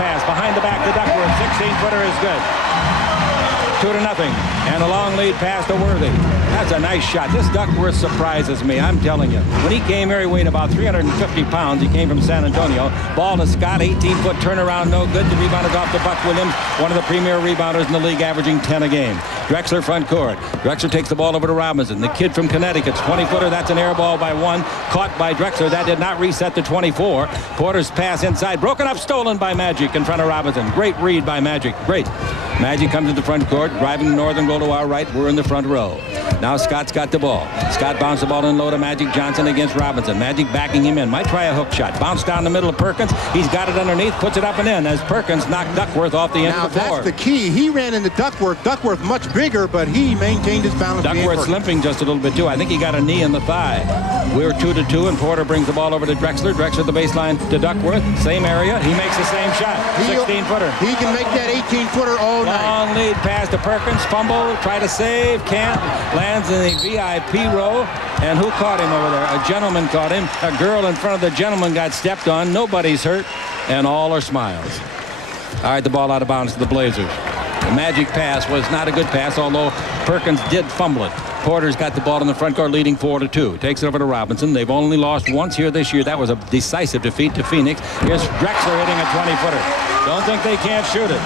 pass behind the back to Duckworth. 16-footer is good. 2-0. And a long lead pass to Worthy. That's a nice shot. This Duckworth surprises me, I'm telling you. When he came here, he weighed about 350 pounds. He came from San Antonio. Ball to Scott, 18-foot turnaround, no good. The rebound is off to Buck Williams, one of the premier rebounders in the league, averaging 10 a game. Drexler front court. Drexler takes the ball over to Robinson. The kid from Connecticut's 20-footer. That's an air ball by one. Caught by Drexler. That did not reset to 24. Porter's pass inside. Broken up, stolen by Magic in front of Robinson. Great read by Magic. Great. Magic comes to the front court, driving the northern goal to our right. We're in the front row. Now Scott's got the ball. Scott bounced the ball in low to Magic Johnson against Robinson. Magic backing him in. Might try a hook shot. Bounce down the middle of Perkins. He's got it underneath. Puts it up and in as Perkins knocked Duckworth off the end of the floor. Now that's the key. He ran into Duckworth. Duckworth much bigger, but he maintained his balance. Duckworth's limping just a little bit too. I think he got a knee in the thigh. We're 2-2, and Porter brings the ball over to Drexler. Drexler the baseline to Duckworth. Same area. He makes the same shot. 16-footer. He can make that 18-footer all night. Long lead pass to Perkins. Fumble. Try to save. Can't. Lands in the VIP row. And who caught him over there? A gentleman caught him. A girl in front of the gentleman got stepped on. Nobody's hurt. And all are smiles. All right, the ball out of bounds to the Blazers. The Magic pass was not a good pass, although Perkins did fumble it. Porter's got the ball in the front court, leading 4-2. Takes it over to Robinson. They've only lost once here this year. That was a decisive defeat to Phoenix. Here's Drexler hitting a 20-footer. Don't think they can't shoot it.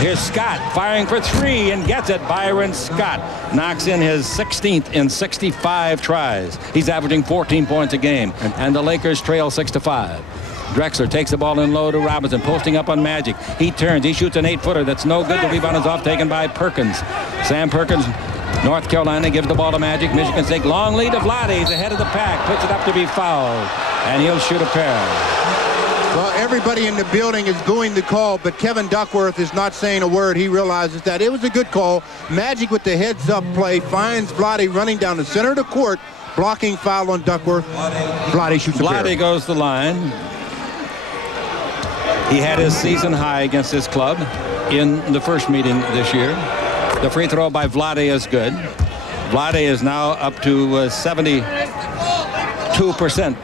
Here's Scott firing for three and gets it. Byron Scott knocks in his 16th in 65 tries. He's averaging 14 points a game, and the Lakers trail 6-5. Drexler takes the ball in low to Robinson, posting up on Magic. He turns. He shoots an 8-footer. That's no good. The rebound is off, taken by Perkins. Sam Perkins, North Carolina, gives the ball to Magic. Michigan State, long lead to Vlade. He's ahead of the pack. Puts it up to be fouled, and he'll shoot a pair. Well, everybody in the building is going the call, but Kevin Duckworth is not saying a word. He realizes that it was a good call. Magic with the heads-up play finds Vlade running down the center of the court, blocking foul on Duckworth. Vlade shoots a pair. Vlade goes the line. He had his season high against his club in the first meeting this year. The free throw by Vlade is good. Vlade is now up to 72%.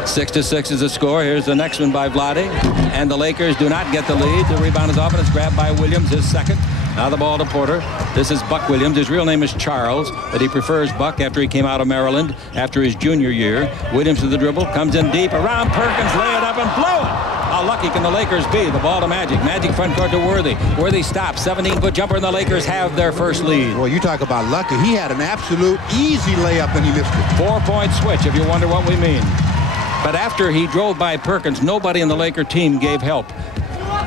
6-6 is the score. Here's the next one by Vlade. And the Lakers do not get the lead. The rebound is off, and it's grabbed by Williams, his second. Now the ball to Porter. This is Buck Williams. His real name is Charles, but he prefers Buck after he came out of Maryland after his junior year. Williams to the dribble. Comes in deep. Around Perkins. Lay it up and blow it. How lucky can the Lakers be? The ball to Magic. Magic front court to Worthy. Worthy stops. 17-foot jumper, and the Lakers have their first lead. Well, you talk about lucky. He had an absolute easy layup, and he missed it. 4-point switch, if you wonder what we mean. But after he drove by Perkins, nobody in the Laker team gave help.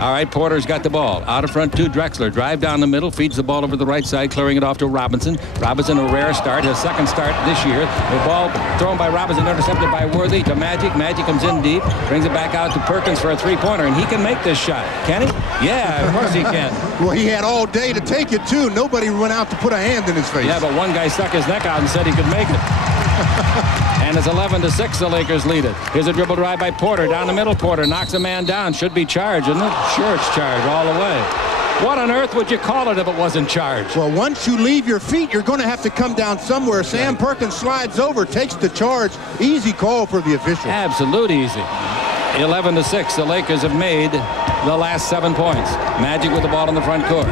All right, Porter's got the ball. Out of front to Drexler. Drive down the middle. Feeds the ball over the right side, clearing it off to Robinson. Robinson, a rare start. His second start this year. The ball thrown by Robinson, intercepted by Worthy to Magic. Magic comes in deep. Brings it back out to Perkins for a three-pointer. And he can make this shot. Can he? Yeah, of course he can. Well, he had all day to take it, too. Nobody went out to put a hand in his face. Yeah, but one guy stuck his neck out and said he could make it. And it's 11-6, the Lakers lead it. Here's a dribble drive by Porter. Down the middle, Porter knocks a man down. Should be charged, isn't it? Sure, it's charged all the way. What on earth would you call it if it wasn't charged? Well, once you leave your feet, you're going to have to come down somewhere. Sam Perkins slides over, takes the charge. Easy call for the official. Absolute easy. 11-6, the Lakers have made the last 7 points. Magic with the ball in the front court.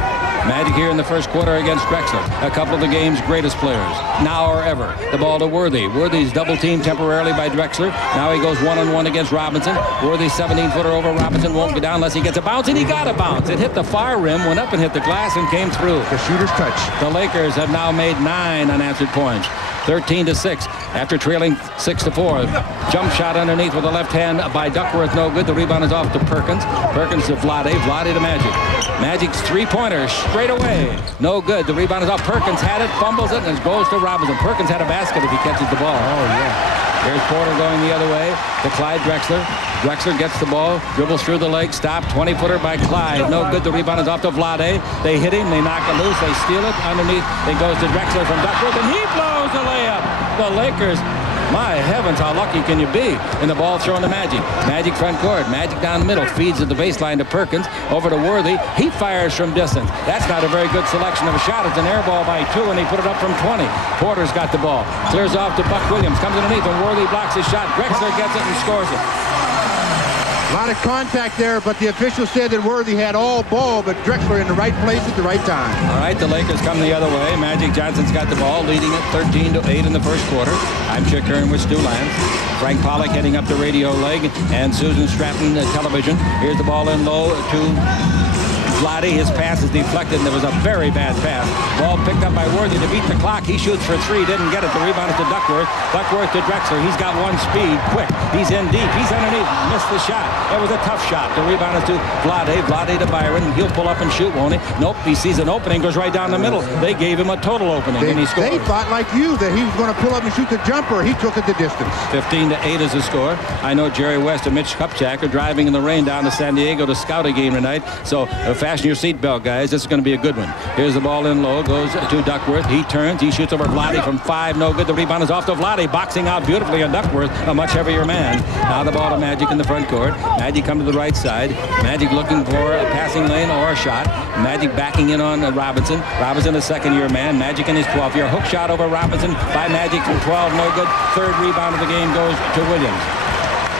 Magic here in the first quarter against Drexler. A couple of the game's greatest players, now or ever. The ball to Worthy. Worthy's double-teamed temporarily by Drexler. Now he goes one-on-one against Robinson. Worthy's 17-footer over Robinson. Won't go down unless he gets a bounce, and he got a bounce. It hit the far rim, went up and hit the glass, and came through. The shooter's touch. The Lakers have now made 9 unanswered points. 13-6 after trailing 6-4. Jump shot underneath with the left hand by Duckworth. No good. The rebound is off to Perkins. Perkins to Vlade. Vlade to Magic. Magic's three-pointer straight away. No good. The rebound is off. Perkins had it, fumbles it, and it goes to Robinson. Perkins had a basket if he catches the ball. Oh, yeah. Here's Porter going the other way to Clyde Drexler. Drexler gets the ball, dribbles through the leg, stopped. 20-footer by Clyde. No good. The rebound is off to Vlade. They hit him. They knock it loose. They steal it. Underneath, it goes to Drexler from Duckworth, and he blows a layup. The Lakers My heavens, how lucky can you be? And the ball thrown to Magic. Magic front court. Magic down the middle. Feeds at the baseline to Perkins. Over to Worthy. He fires from distance. That's not a very good selection of a shot. It's an air ball by 2, and he put it up from 20. Porter's got the ball. Clears off to Buck Williams. Comes underneath, and Worthy blocks his shot. Drexler gets it and scores it. A lot of contact there, but the official said that Worthy had all ball, but Drexler in the right place at the right time. All right, the Lakers come the other way. Magic Johnson's got the ball, leading it 13-8 in the first quarter. I'm Chick Hearn with Stu Lance. Frank Pollock heading up the radio leg, and Susan Stratton television. Here's the ball in low to Vlade. His pass is deflected, and there was a very bad pass. Ball picked up by Worthy to beat the clock. He shoots for 3, didn't get it. The rebound is to Duckworth. Duckworth to Drexler. He's got one speed, quick. He's in deep. He's underneath. Missed the shot. It was a tough shot. The rebound is to Vlade. Vlade to Byron. He'll pull up and shoot, won't he? Nope. He sees an opening, goes right down the middle. They gave him a total opening, and he scored. They thought like you that he was going to pull up and shoot the jumper. He took it the distance. 15-8 is the score. I know Jerry West and Mitch Kupchak are driving in the rain down to San Diego to scout a game tonight. So fasten your seatbelt, guys. This is going to be a good one. Here's the ball in low. Goes to Duckworth. He turns. He shoots over Vlade from 5. No good. The rebound is off to Vlade. Boxing out beautifully on Duckworth, a much heavier man. Now the ball to Magic in the front court. Magic come to the right side. Magic looking for a passing lane or a shot. Magic backing in on Robinson. Robinson, a second-year man. Magic in his 12th year. Hook shot over Robinson by Magic from 12. No good. Third rebound of the game goes to Williams.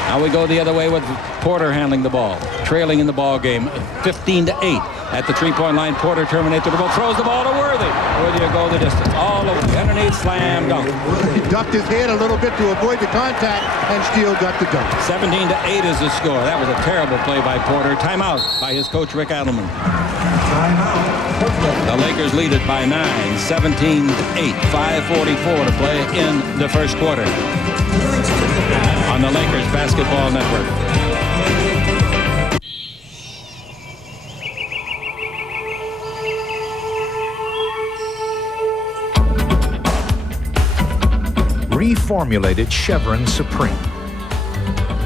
Now we go the other way with Porter handling the ball. Trailing in the ball game 15-8. At the three-point line, Porter terminates the dribble, throws the ball to Worthy. Worthy will go the distance. All over the underneath, slam, dunk. He ducked his head a little bit to avoid the contact and still got the dunk. 17-8 is the score. That was a terrible play by Porter. Timeout by his coach, Rick Adelman. The Lakers lead it by 9, 17-8, 5:44 to play in the first quarter on the Lakers Basketball Network. Reformulated Chevron Supreme.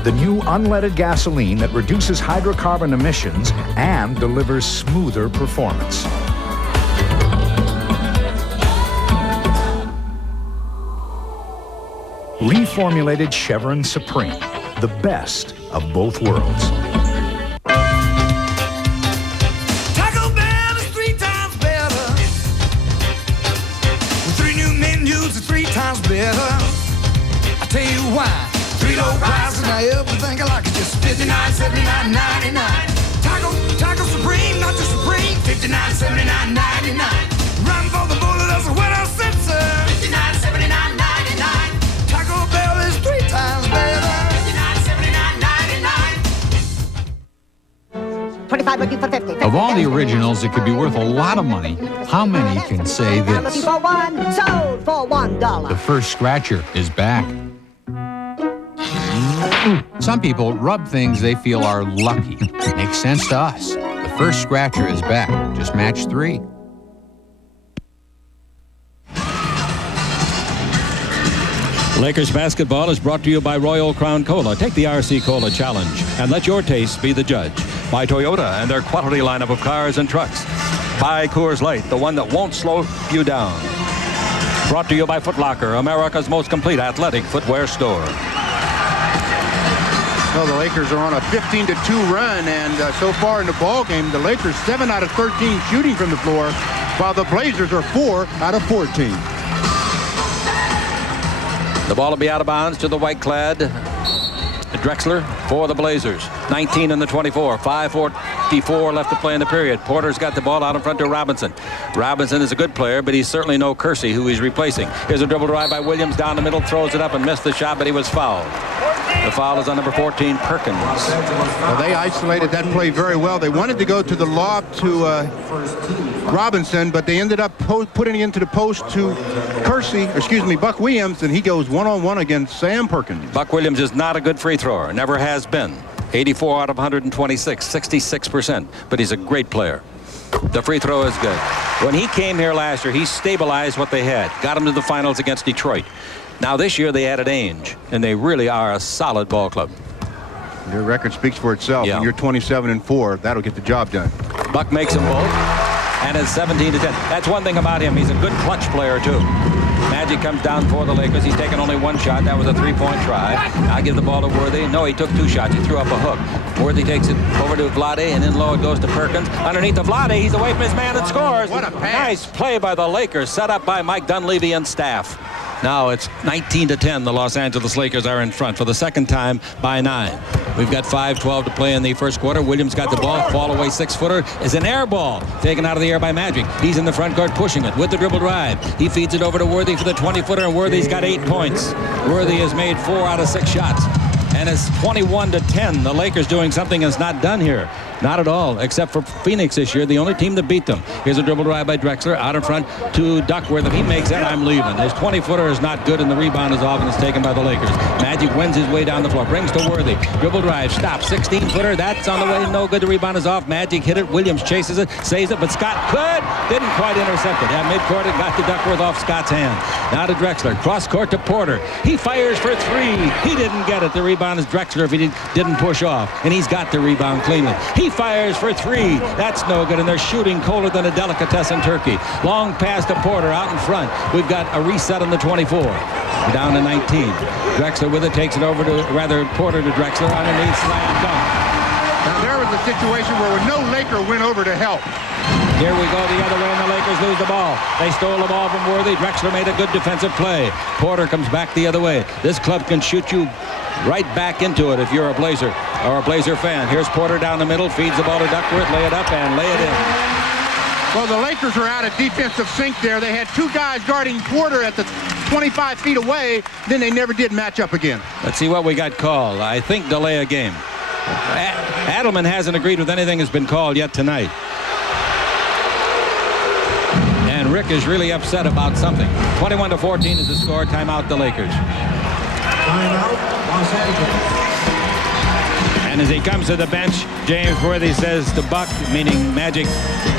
The new unleaded gasoline that reduces hydrocarbon emissions and delivers smoother performance. Reformulated Chevron Supreme. The best of both worlds. Taco Bell is 3 times better. With 3 new menus, it's 3 times better. I tell you why. 3 low prices, now everything I like is just $59.79.99. Taco Supreme, not just Supreme. $59.79.99. Run for the bullet, that's what I said, sir. $59.79.99. Taco Bell is 3 times better. $59.99. 25 would do for 50. Of all the originals that could be worth a lot of money, how many can say this? For one, sold for $1. The first scratcher is back. Some people rub things they feel are lucky. Makes sense to us. The first scratcher is back. Just match 3. Lakers basketball is brought to you by Royal Crown Cola. Take the RC Cola Challenge and let your taste be the judge. By Toyota and their quality lineup of cars and trucks. By Coors Light, the one that won't slow you down. Brought to you by Foot Locker, America's most complete athletic footwear store. Well, the Lakers are on a 15-2 run, and so far in the ball game, the Lakers 7 out of 13 shooting from the floor, while the Blazers are 4 out of 14. The ball will be out of bounds to the white-clad Drexler for the Blazers. 19 in the 24. 5:44 left to play in the period. Porter's got the ball out in front to Robinson. Robinson is a good player, but he's certainly no Kersey, who he's replacing. Here's a dribble drive by Williams down the middle, throws it up and missed the shot, but he was fouled. The foul is on number 14, Perkins. Well, they isolated that play very well. They wanted to go to the lob to Robinson, but they ended up putting it into the post to Buck Williams, and he goes one-on-one against Sam Perkins. Buck Williams is not a good free thrower, never has been. 84 out of 126, 66%, but he's a great player. The free throw is good. When he came here last year, he stabilized what they had, got them to the finals against Detroit. Now this year they added Ainge, and they really are a solid ball club. Their record speaks for itself. Yeah. And you're 27-4. That'll get the job done. Buck makes them both, and it's 17-10. That's one thing about him. He's a good clutch player too. Magic comes down for the Lakers. He's taken only one shot. That was a three-point try. Now give the ball to Worthy. No, he took two shots. He threw up a hook. Worthy takes it over to Vlade, and in low it goes to Perkins. Underneath the Vlade, he's away from his man and scores. What a pass. Nice play by the Lakers, set up by Mike Dunleavy and staff. Now it's 19-10. The Los Angeles Lakers are in front for the second time by 9. We've got 5:12 to play in the first quarter. Williams got the ball. Fall away 6-footer is an air ball taken out of the air by Magic. He's in the front court pushing it with the dribble drive. He feeds it over to Worthy for the 20-footer, and Worthy's got 8 points. Worthy has made 4 out of 6 shots. And it's 21-10. The Lakers doing something that's not done here. Not at all, except for Phoenix this year, the only team that beat them. Here's a dribble drive by Drexler, out in front to Duckworth. If he makes that, I'm leaving. His 20-footer is not good, and the rebound is off, and it's taken by the Lakers. Magic wins his way down the floor, brings to Worthy. Dribble drive, stop, 16-footer. That's on the way, no good. The rebound is off. Magic hit it. Williams chases it, saves it, but Scott didn't quite intercept it. At midcourt, it got to Duckworth off Scott's hand. Now to Drexler, cross court to Porter. He fires for 3. He didn't get it. The rebound is Drexler if he didn't push off, and he's got the rebound cleanly. He fires for 3. That's no good, and they're shooting colder than a delicatessen turkey. Long pass to Porter out in front. We've got a reset on the 24. We're down to 19. Drexler with it, takes it over to, Porter to Drexler. Underneath, slam dunk. Now there was a situation where no Laker went over to help. Here we go the other way, and the Lakers lose the ball. They stole the ball from Worthy. Drexler made a good defensive play. Porter comes back the other way. This club can shoot you right back into it if you're a Blazer or a Blazer fan. Here's Porter down the middle, feeds the ball to Duckworth, lay it up and lay it in. Well, the Lakers are out of defensive sync there. They had 2 guys guarding Porter at the 25 feet away. Then they never did match up again. Let's see what we got called. I think delay a game. Adelman hasn't agreed with anything that's been called yet tonight. And Rick is really upset about something. 21-14 is the score. Timeout, the Lakers. And as he comes to the bench, James Worthy says to Buck, meaning Magic,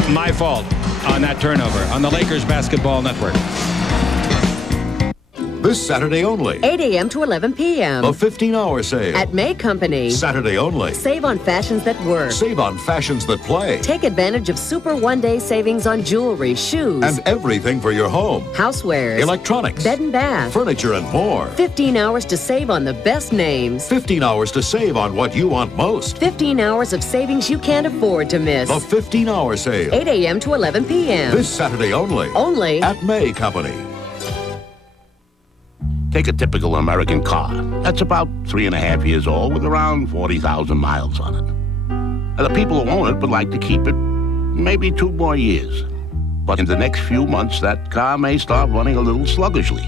my fault on that turnover on the Lakers Basketball Network. This Saturday only. 8 a.m. to 11 p.m. A 15-hour sale. At May Company. Saturday only. Save on fashions that work. Save on fashions that play. Take advantage of super one-day savings on jewelry, shoes, And everything for your home. housewares, Electronics. bed and bath, Furniture and more. 15 hours to save on the best names. 15 hours to save on what you want most. 15 hours of savings you can't afford to miss. The 15-hour sale. 8 a.m. to 11 p.m. This Saturday only. Only At May Company. Take a typical American car. That's about 3.5 years old with around 40,000 miles on it. And the people who own it would like to keep it maybe 2 more years. But in the next few months, that car may start running a little sluggishly,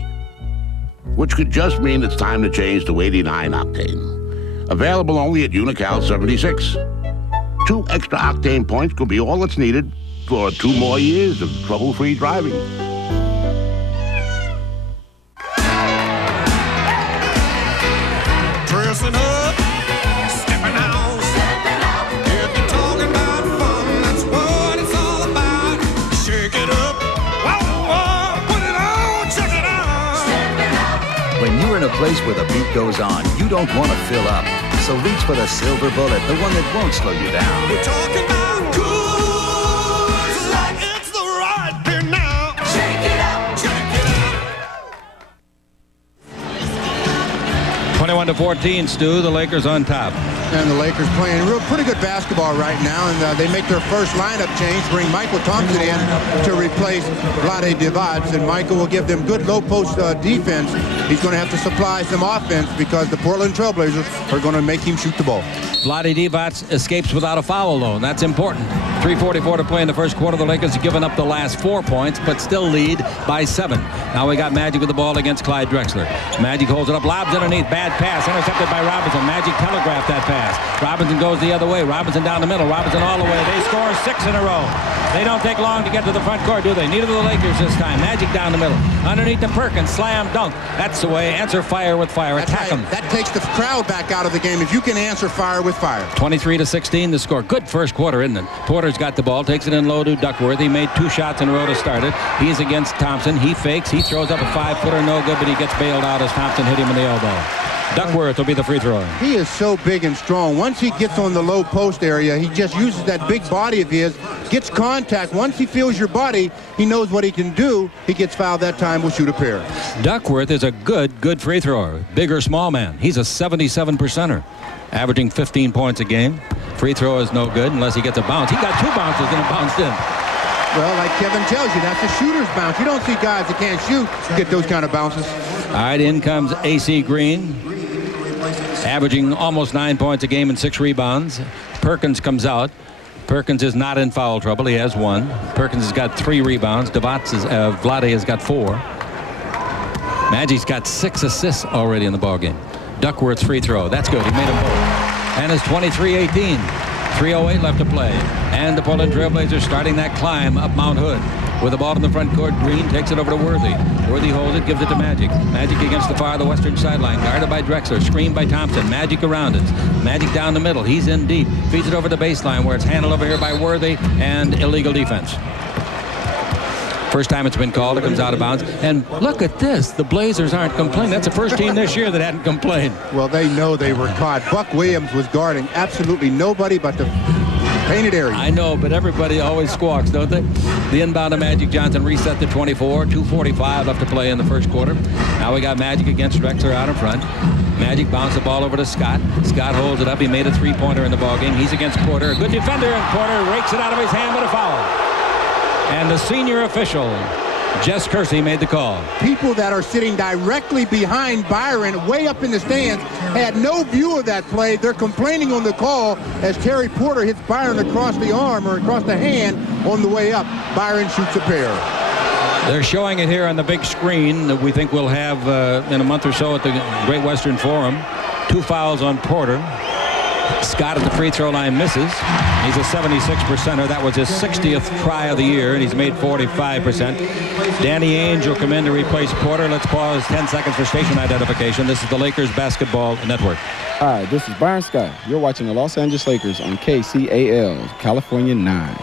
which could just mean it's time to change to 89 octane. Available only at Unical 76. 2 extra octane points could be all that's needed for 2 more years of trouble-free driving. Dressing up, stepping out. If you're talking about fun, that's what it's all about. Shake it up, whoa, put it on, check it out. When you're in a place where the beat goes on, you don't want to fill up. So reach for the silver bullet, the one that won't slow you down. We're talking about cool, like it's the right beer now. Shake it up, check it out. 21-14, Stu. The Lakers on top. And the Lakers playing pretty good basketball right now, and they make their first lineup change, bring Michael Thompson in to replace Vlade Divac, and Michael will give them good low-post defense. He's going to have to supply some offense because the Portland Trailblazers are going to make him shoot the ball. Vlade Divac escapes without a foul, though, and that's important. 3:44 to play in the first quarter. The Lakers have given up the last 4 points, but still lead by 7. Now we got Magic with the ball against Clyde Drexler. Magic holds it up, lobs underneath, bad pass, intercepted by Robinson. Magic telegraphed that pass. Robinson goes the other way. Robinson down the middle. Robinson all the way. They score 6 in a row. They don't take long to get to the front court, do they? Neither do the Lakers this time. Magic down the middle. Underneath the Perkins, slam dunk. That's the way. Answer fire with fire. Attack them. That takes the crowd back out of the game if you can answer fire with fire. 23-16 the score. Good first quarter, isn't it? Porter's got the ball, takes it in low to Duckworth. He made 2 shots in a row to start it. He's against Thompson. He fakes. He throws up a 5-footer, no good, but he gets bailed out as Thompson hit him in the elbow. Duckworth will be the free thrower. He is so big and strong. Once he gets on the low post area, he just uses that big body of his gets contact. Once he feels your body, he knows what he can do. He gets fouled that time, will shoot a pair. Duckworth is a good free thrower. Big or small man. He's a 77%er, averaging 15 points a game. Free throw is no good unless he gets a bounce. He got 2 bounces and it bounced in. Well, like Kevin tells you, that's a shooter's bounce. You don't see guys that can't shoot get those kind of bounces. All right, in comes A.C. Green, averaging almost 9 points a game and 6 rebounds. Perkins comes out. Perkins is not in foul trouble. He has 1. Perkins has got 3 rebounds. Vlade has got 4. Magic's got 6 assists already in the ballgame. Duckworth's free throw. That's good. He made them both. And it's 23-18. 3:08 left to play. And the Portland Trailblazers starting that climb up Mount Hood. With the ball in the front court, Green takes it over to Worthy. Worthy holds it, gives it to Magic. Magic against the far, the western sideline, guarded by Drexler, screened by Thompson. Magic around it. Magic down the middle. He's in deep. Feeds it over the baseline where it's handled over here by Worthy, and illegal defense. First time it's been called, it comes out of bounds. And look at this. The Blazers aren't complaining. That's the first team this year that hadn't complained. Well, they know they were caught. Buck Williams was guarding absolutely nobody but the painted area. I know, but everybody always squawks, don't they? The inbound of Magic Johnson reset to 24. 2:45 left to play in the first quarter. Now we got Magic against Drexler out in front. Magic bounced the ball over to Scott. Scott holds it up. He made a 3-pointer in the ballgame. He's against Porter. A good defender, and Porter rakes it out of his hand with a foul. And the senior official, Jess Kersey, made the call. People that are sitting directly behind Byron, way up in the stands, had no view of that play. They're complaining on the call as Terry Porter hits Byron across the arm or across the hand on the way up. Byron shoots a pair. They're showing it here on the big screen that we think we'll have in a month or so at the Great Western Forum. 2 fouls on Porter. Scott at the free throw line misses. He's a 76%er. That was his 60th try of the year, and he's made 45%. Danny Ainge will come in to replace Porter. Let's pause 10 seconds for station identification. This is the Lakers Basketball Network. Hi, this is Byron Scott. You're watching the Los Angeles Lakers on KCAL, California 9.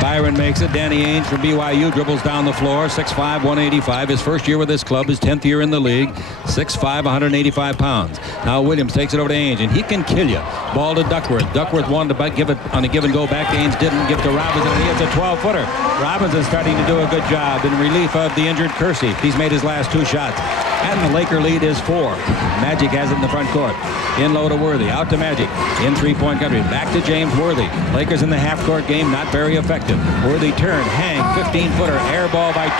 Byron makes it. Danny Ainge from BYU dribbles down the floor. 6'5", 185. His first year with this club, his 10th year in the league. 6'5", 185 pounds. Now Williams takes it over to Ainge, and he can kill you. Ball to Duckworth. Duckworth wanted to give it on a give and go back. Ainge didn't. Give to Robinson, and he has a 12-footer. Robinson starting to do a good job in relief of the injured Kersey. He's made his last 2 shots. And the Laker lead is 4. Magic has it in the front court. In low to Worthy. Out to Magic. In three-point country. Back to James Worthy. Lakers in the half-court game, not very effective. Worthy turn, hang, 15-footer. Air ball by 2.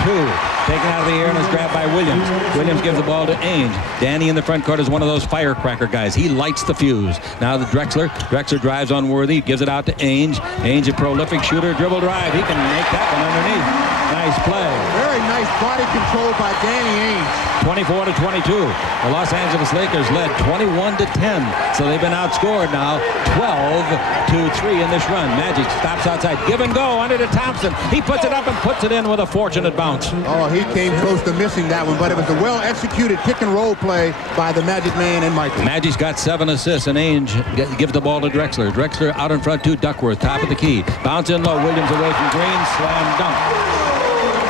Taken out of the air and is grabbed by Williams. Williams gives the ball to Ainge. Danny in the front court is one of those firecracker guys. He lights the fuse. Now the Drexler. Drexler drives on Worthy. Gives it out to Ainge. Ainge, a prolific shooter. Dribble drive. He can make that one underneath. Nice play. Very nice body control by Danny Ainge. 24-22. The Los Angeles Lakers led 21-10. So they've been outscored now 12-3 in this run. Magic stops outside. Give and go under to Thompson. He puts it up and puts it in with a fortunate bounce. Oh, he came close to missing that one, but it was a well-executed pick-and-roll play by the Magic man and Michael. Magic's got 7 assists, and Ainge gives the ball to Drexler. Drexler out in front to Duckworth, top of the key. Bounce in low. Williams away from Green. Slam dunk.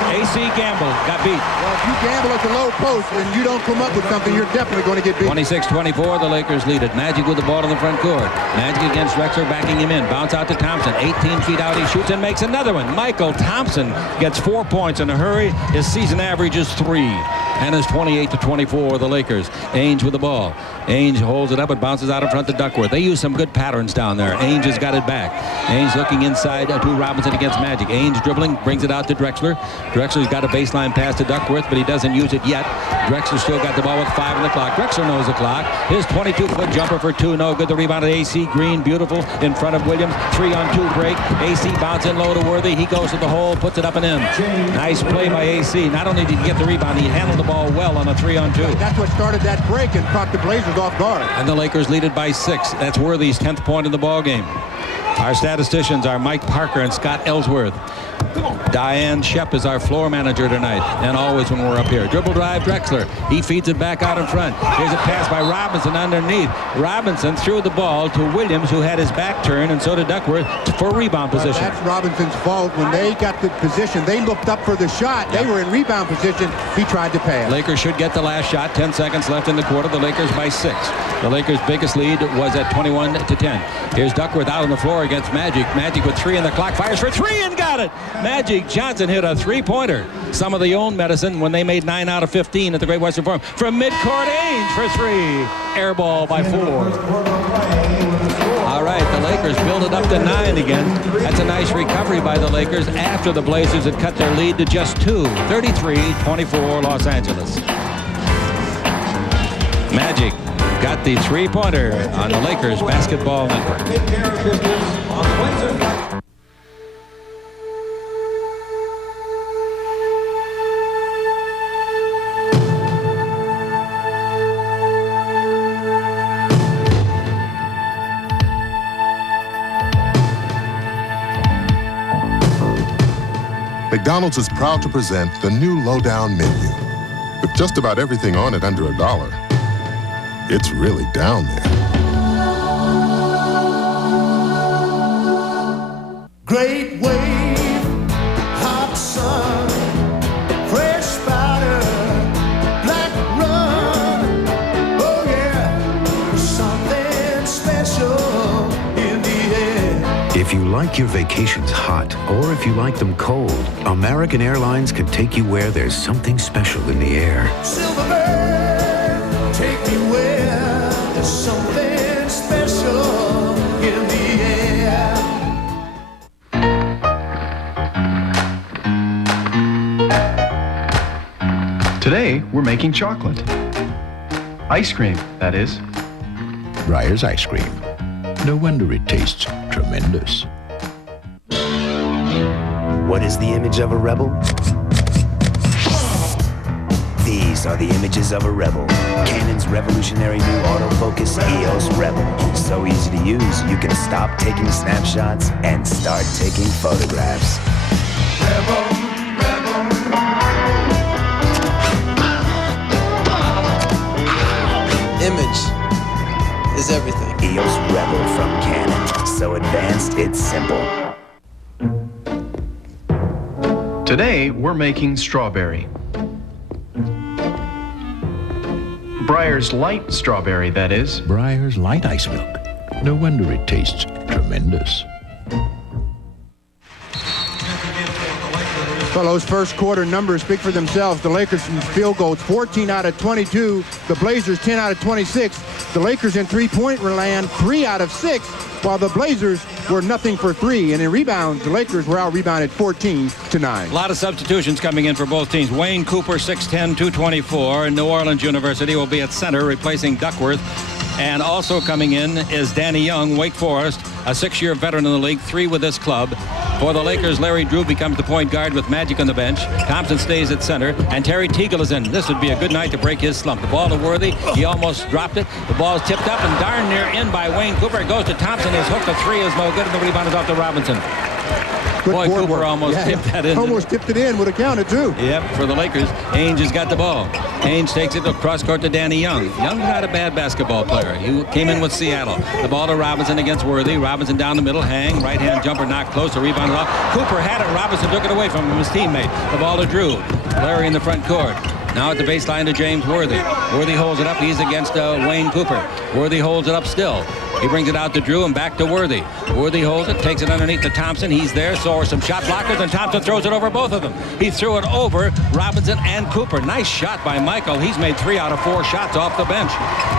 A.C. Gamble got beat. Well, if you gamble at the low post and you don't come up with something, you're definitely going to get beat. 26-24, the Lakers lead it. Magic with the ball in the front court. Magic against Drexler, backing him in. Bounce out to Thompson. 18 feet out, he shoots and makes another one. Michael Thompson gets 4 points in a hurry. His season average is 3. And it's 28-24, the Lakers. Ainge with the ball. Ainge holds it up and bounces out in front to Duckworth. They use some good patterns down there. Ainge has got it back. Ainge looking inside to Robinson against Magic. Ainge dribbling, brings it out to Drexler. Drexler's got a baseline pass to Duckworth, but he doesn't use it yet. Drexler still got the ball with 5 on the clock. Drexler knows the clock. His 22-foot jumper for 2, no good. The rebound at A.C. Green, beautiful, in front of Williams. 3-on-2 break. A.C. bouncing low to Worthy. He goes to the hole, puts it up and in. Nice play by A.C. Not only did he get the rebound, he handled the ball well on a 3-on-2. That's what started that break and caught the Blazers off guard. And the Lakers lead it by 6. That's Worthy's 10th point in the ball game. Our statisticians are Mike Parker and Scott Ellsworth. Diane Shep is our floor manager tonight, and always when we're up here. Dribble drive, Drexler. He feeds it back out in front. Here's a pass by Robinson underneath. Robinson threw the ball to Williams, who had his back turned, and so did Duckworth for rebound position. That's Robinson's fault. When they got the position, they looked up for the shot. They were in rebound position. He tried to pass. Lakers should get the last shot. 10 seconds left in the quarter. The Lakers by 6. The Lakers' biggest lead was at 21-10. Here's Duckworth out on the floor against Magic. Magic with 3 in the clock. Fires for 3 and got it. Magic Johnson hit a three-pointer. Some of the own medicine when they made 9 out of 15 at the Great Western Forum. From midcourt, Ainge for 3. Air ball by 4. All right, the Lakers build it up to 9 again. That's a nice recovery by the Lakers after the Blazers had cut their lead to just 2. 33-24 Los Angeles. Magic got the three-pointer on the Lakers Basketball Network. McDonald's is proud to present the new Lowdown menu. With just about everything on it under $1, it's really down there. Great wave, hot sun, fresh spider, black rum. Oh yeah, something special in the air. If you like your vacations hot, or if you like them cold, American Airlines can take you where there's something special in the air. Silverbird, take me where there's something special in the air. Today, we're making chocolate. Ice cream, that is. Breyer's ice cream. No wonder it tastes tremendous. What is the image of a rebel? These are the images of a rebel. Canon's revolutionary new autofocus EOS Rebel. So easy to use, you can stop taking snapshots and start taking photographs. Rebel, rebel. Image is everything. EOS Rebel from Canon. So advanced, it's simple. Today, we're making strawberry. Breyer's light strawberry, that is. Breyer's light ice milk. No wonder it tastes tremendous. Well, those first quarter numbers speak for themselves. The Lakers in field goals, 14 out of 22. The Blazers, 10 out of 26. The Lakers in three-point land, 3 out of 6, while the Blazers were nothing for 3. And in rebounds, the Lakers were out-rebounded 14-9. A lot of substitutions coming in for both teams. Wayne Cooper, 6'10", 224. And New Orleans University will be at center, replacing Duckworth. And also coming in is Danny Young, Wake Forest, a 6-year veteran in the league, 3 with this club. For the Lakers, Larry Drew becomes the point guard with Magic on the bench. Thompson stays at center, and Terry Teagle is in. This would be a good night to break his slump. The ball to Worthy. He almost dropped it. The ball is tipped up and darn near in by Wayne Cooper. It goes to Thompson. His hook to 3 is no good, and the rebound is off to Robinson. Good Boy, Cooper work. almost tipped that in. Almost tipped it in. Would have counted, too. Yep, for the Lakers. Ainge has got the ball. Ainge takes it across court to Danny Young. Young's not a bad basketball player. He came in with Seattle. The ball to Robinson against Worthy. Robinson down the middle. Hang. Right-hand jumper knocked close. The rebound is off. Cooper had it. Robinson took it away from him, his teammate. The ball to Drew. Larry in the front court. Now at the baseline to James Worthy. Worthy holds it up. He's against Wayne Cooper. Worthy holds it up still. He brings it out to Drew and back to Worthy. Worthy holds it, takes it underneath to Thompson. He's there, so are some shot blockers, and Thompson throws it over both of them. He threw it over Robinson and Cooper. Nice shot by Michael. He's made 3 out of 4 shots off the bench.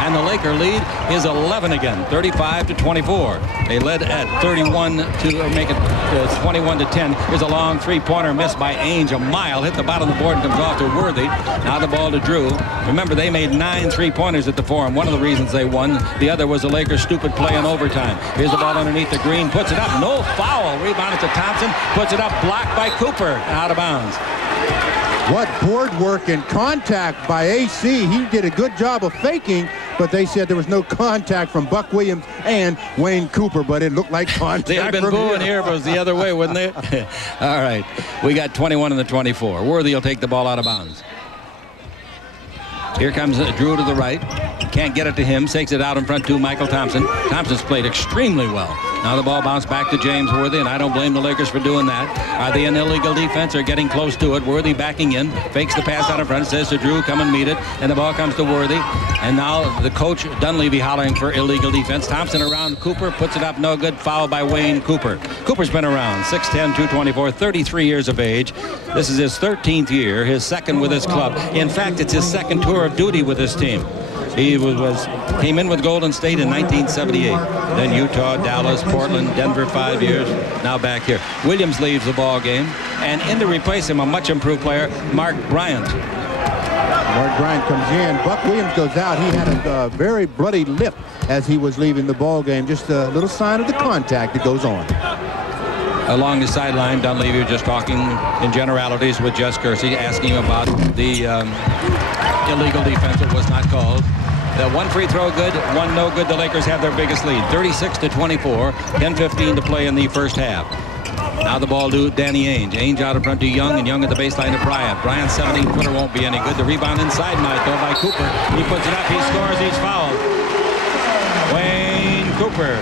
And the Laker lead is 11 again, 35-24. They led at 31 to make it 21-10. Here's a long three-pointer missed by Ainge. A mile, hit the bottom of the board and comes off to Worthy. Now the ball to Drew. Remember, they made 9 three-pointers at the Forum. One of the reasons they won. The other was the Lakers' stupid play in overtime. Here's the ball underneath the green. Puts it up. No foul. Rebounded to Thompson. Puts it up. Blocked by Cooper. Out of bounds. What board work and contact by AC. He did a good job of faking, but they said there was no contact from Buck Williams and Wayne Cooper, but it looked like contact. They'd have been from booing here if it was the other way, wouldn't they? All right. We got 21 and the 24. Worthy will take the ball out of bounds. Here comes Drew to the right. Can't get it to him. Takes it out in front to Michael Thompson. Thompson's played extremely well. Now the ball bounced back to James Worthy, and I don't blame the Lakers for doing that. Are they in illegal defense or getting close to it? Worthy backing in. Fakes the pass out in front. Says to Drew, come and meet it. And the ball comes to Worthy. And now the coach, Dunleavy, hollering for illegal defense. Thompson around Cooper. Puts it up. No good. Foul by Wayne Cooper. Cooper's been around. 6'10", 224, 33 years of age. This is his 13th year. His second with his club. In fact, it's his second tour of duty with his team. He came in with Golden State in 1978. Then Utah, Dallas, Portland, Denver, 5 years. Now back here. Williams leaves the ball game. And in to replace him, a much improved player, Mark Bryant. Mark Bryant comes in. Buck Williams goes out. He had a very bloody lip as he was leaving the ball game. Just a little sign of the contact that goes on. Along the sideline, Dunleavy just talking in generalities with Jess Kersey, asking him about the illegal defense that was not called. The one free throw good, one no good. The Lakers have their biggest lead, 36-24, 10:15 to play in the first half. Now the ball to Danny Ainge. Ainge out in front to Young, and Young at the baseline to Bryant. Bryant's 17-footer won't be any good. The rebound inside might, though, by Cooper. He puts it up, he scores, he's fouled. Wayne Cooper.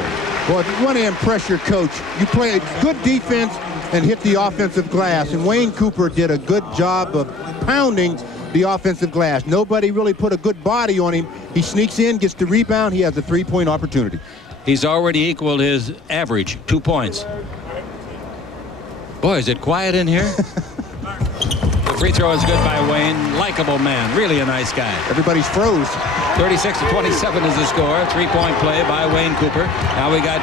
Well, if you want to impress your coach, you play good defense and hit the offensive glass. And Wayne Cooper did a good job of pounding the offensive glass. Nobody really put a good body on him. He sneaks in, gets the rebound. He has a three-point opportunity. He's already equaled his average, 2 points. Boy, is it quiet in here? The free throw is good by Wayne. Likeable man. Really a nice guy. Everybody's froze. 36-27 is the score. 3-point play by Wayne Cooper. Now we got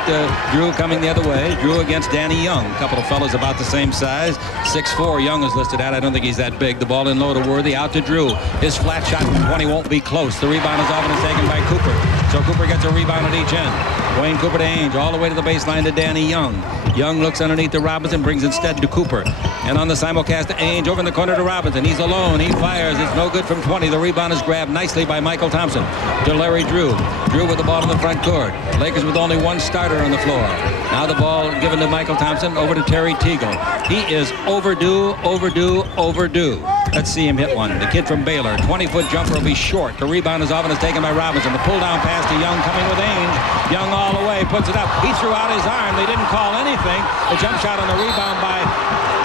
Drew coming the other way. Drew against Danny Young. A couple of fellas about the same size. 6'4" Young is listed at. I don't think he's that big. The ball in low to Worthy. Out to Drew. His flat shot from 20 won't be close. The rebound is off and is taken by Cooper. So Cooper gets a rebound at each end. Wayne Cooper to Ainge. All the way to the baseline to Danny Young. Young looks underneath to Robinson. Brings instead to Cooper. And on the simulcast to Ainge. Over in the corner to Robinson. He's alone. He fires. It's no good from 20. The rebound is grabbed nicely by Michael Thompson. To Larry Drew. Drew with the ball in the front court. Lakers with only one starter on the floor. Now the ball given to Michael Thompson. Over to Terry Teagle. He is overdue. Let's see him hit one. The kid from Baylor. 20-foot jumper will be short. The rebound is off and is taken by Robinson. The pull-down pass to Young coming with Ainge. Young all the way. Puts it up. He threw out his arm. They didn't call anything. The jump shot on the rebound by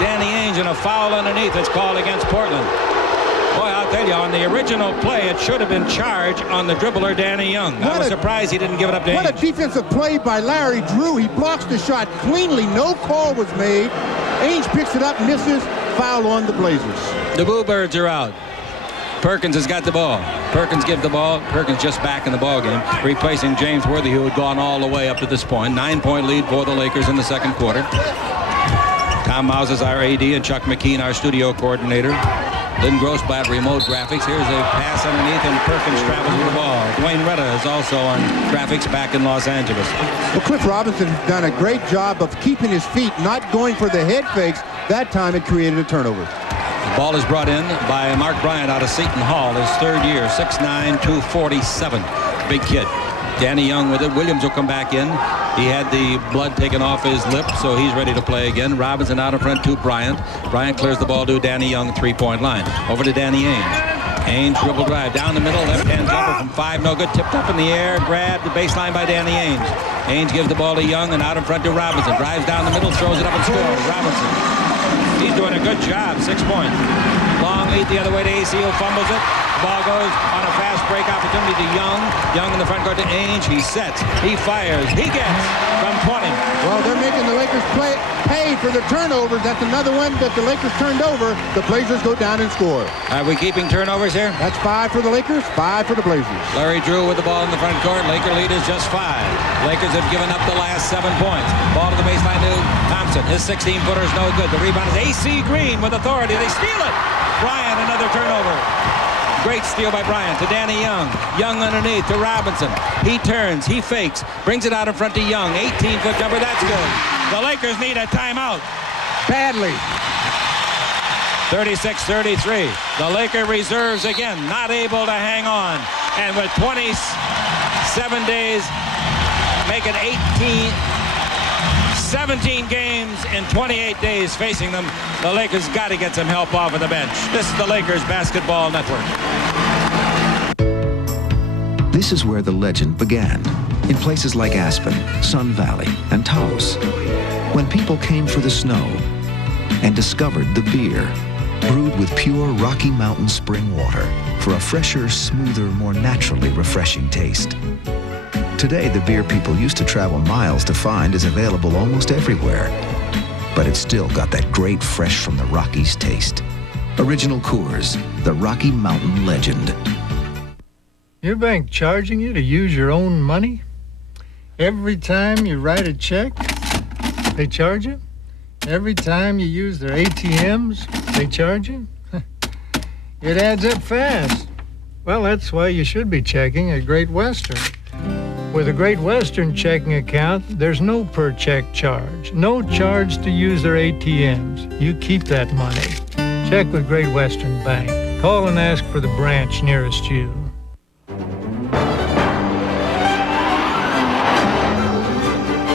Danny Ainge and a foul underneath. It's called against Portland. Boy, I'll tell you, on the original play, it should have been charge on the dribbler, Danny Young. I was surprised he didn't give it up to Ainge. What a defensive play by Larry Drew. He blocks the shot cleanly. No call was made. Ainge picks it up, misses. Foul on the Blazers. The Boo Birds are out. Perkins has got the ball. Perkins gives the ball. Perkins just back in the ball game, replacing James Worthy, who had gone all the way up to this point. 9-point lead for the Lakers in the second quarter. Tom Mouse is our AD and Chuck McKean, our studio coordinator. Lynn Grossblatt, remote graphics. Here's a pass underneath, and Perkins travels with the ball. Dwayne Retta is also on graphics back in Los Angeles. Well, Cliff Robinson has done a great job of keeping his feet, not going for the head fakes. That time it created a turnover. The ball is brought in by Mark Bryant out of Seton Hall, his third year, 6'9", 247. Big kid. Danny Young with it. Williams will come back in. He had the blood taken off his lip, so he's ready to play again. Robinson out in front to Bryant. Bryant clears the ball to Danny Young, three-point line. Over to Danny Ainge. Ainge dribble drive down the middle, left-hand jumper from 5, no good. Tipped up in the air, grabbed the baseline by Danny Ainge. Ainge gives the ball to Young and out in front to Robinson. Drives down the middle, throws it up and scores. Robinson. He's doing a good job, 6 points. Long lead the other way to AC, who fumbles it. Ball goes on a fast break opportunity to Young. Young in the front court to Ainge. He sets. He fires. He gets from 20. Well, they're making the Lakers pay for the turnovers. That's another one that the Lakers turned over. The Blazers go down and score. Are we keeping turnovers here? That's 5 for the Lakers, 5 for the Blazers. Larry Drew with the ball in the front court. Laker lead is just 5. Lakers have given up the last 7 points. Ball to the baseline to Thompson. His 16-footer is no good. The rebound is AC Green with authority. They steal it. Bryant, another turnover. Great steal by Bryant to Danny Young. Young underneath to Robinson. He turns, he fakes, brings it out in front to Young. 18-foot jumper, that's good. The Lakers need a timeout. Badly. 36-33. The Laker reserves again, not able to hang on. And with 20 7 days, making 17 games in 28 days facing them. The Lakers got to get some help off of the bench. This is the Lakers Basketball Network. This is where the legend began, in places like Aspen, Sun Valley, and Taos, when people came for the snow and discovered the beer, brewed with pure Rocky Mountain spring water for a fresher, smoother, more naturally refreshing taste. Today, the beer people used to travel miles to find is available almost everywhere, but it's still got that great fresh from the Rockies taste. Original Coors, the Rocky Mountain legend. Your bank charging you to use your own money? Every time you write a check, they charge you? Every time you use their ATMs, they charge you? It adds up fast. Well, that's why you should be checking at Great Western. With a Great Western checking account, there's no per-check charge. No charge to use their ATMs. You keep that money. Check with Great Western Bank. Call and ask for the branch nearest you.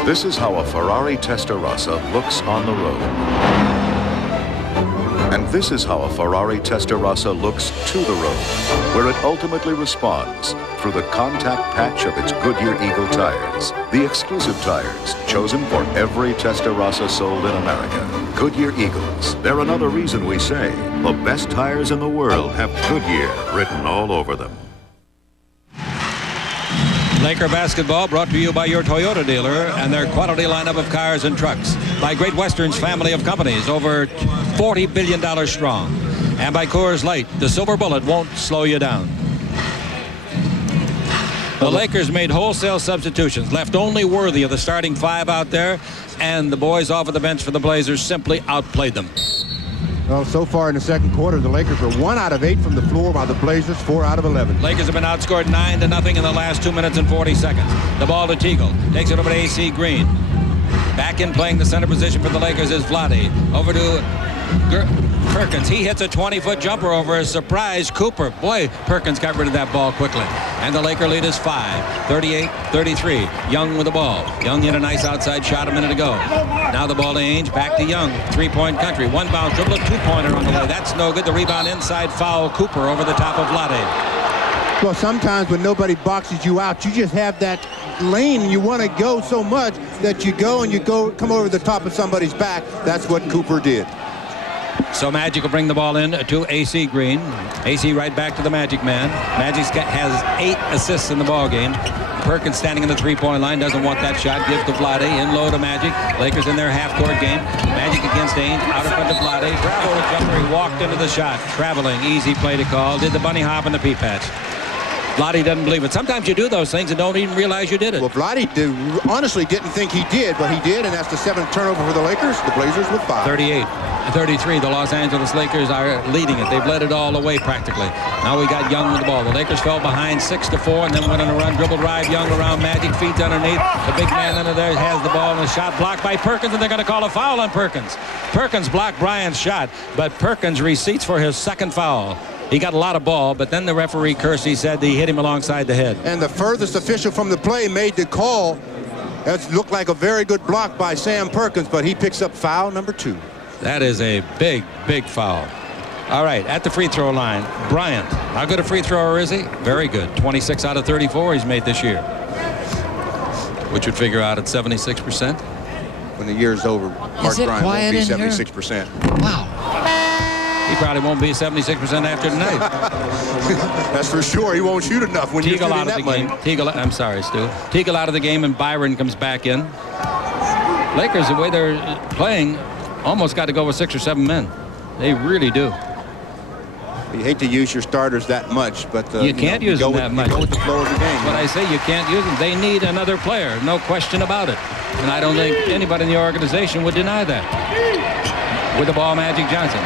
This is how a Ferrari Testarossa looks on the road. And this is how a Ferrari Testarossa looks to the road, where it ultimately responds through the contact patch of its Goodyear Eagle tires. The exclusive tires chosen for every Testarossa sold in America. Goodyear Eagles. They're another reason we say the best tires in the world have Goodyear written all over them. Laker basketball brought to you by your Toyota dealer and their quality lineup of cars and trucks. By Great Western's family of companies, over $40 billion strong. And by Coors Light, the silver bullet won't slow you down. The Lakers made wholesale substitutions, left only Worthy of the starting five out there, and the boys off of the bench for the Blazers simply outplayed them. Well, so far in the second quarter, the Lakers are 1 out of 8 from the floor, while the Blazers 4 out of 11. Lakers have been outscored 9-0 in the last 2 minutes and 40 seconds. The ball to Teagle. Takes it over to A.C. Green. Back in playing the center position for the Lakers is Vlade. Over to Perkins. He hits a 20-foot jumper over a surprise Cooper. Boy, Perkins got rid of that ball quickly. And the Laker lead is 5, 38-33. Young with the ball. Young hit a nice outside shot a minute ago. Now the ball to Ainge. Back to Young. Three-point country. One bounce dribble. A two-pointer on the way. That's no good. The rebound inside foul. Cooper over the top of Vlade. Well, sometimes when nobody boxes you out, you just have that lane and you want to go so much that you go and you come over the top of somebody's back. That's what Cooper did. So Magic will bring the ball in to A.C. Green. A.C. right back to the Magic man. Magic has 8 assists in the ball game. Perkins standing in the three-point line, doesn't want that shot. Gives to Vlade, in low to Magic. Lakers in their half-court game. Magic against Ainge, out in front of Vlade. Travel jumper, he walked into the shot. Traveling, easy play to call. Did the bunny hop and the pea patch. Vlade doesn't believe it. Sometimes you do those things and don't even realize you did it. Well, Vlade honestly didn't think he did, but he did, and that's the 7th turnover for the Lakers. The Blazers with 5. 38-33. The Los Angeles Lakers are leading it. They've led it all the way practically. Now we got Young with the ball. The Lakers fell behind 6-4 and then went on a run. Dribble drive. Young around Magic. Feet underneath. The big man under there has the ball and a shot blocked by Perkins, and they're going to call a foul on Perkins. Perkins blocked Bryant's shot, but Perkins receipts for his second foul. He got a lot of ball, but then the referee cursed. He said he hit him alongside the head. And the furthest official from the play made the call. That looked like a very good block by Sam Perkins, but he picks up foul number 2. That is a big, big foul. All right, at the free throw line, Bryant. How good a free thrower is he? Very good. 26 out of 34 he's made this year, which would figure out at 76%. When the year's over, Mark Bryant won't be 76%. Wow. He probably won't be 76% after tonight. That's for sure. He won't shoot enough when you're shooting that money. I'm sorry, Stu. Teagle out of the game, and Byron comes back in. Lakers, the way they're playing, almost got to go with 6 or 7 men. They really do. You hate to use your starters that much, but you can't use them that much. You go with the flow of the game. But I say you can't use them. They need another player, no question about it. And I don't think anybody in the organization would deny that. With the ball, Magic Johnson.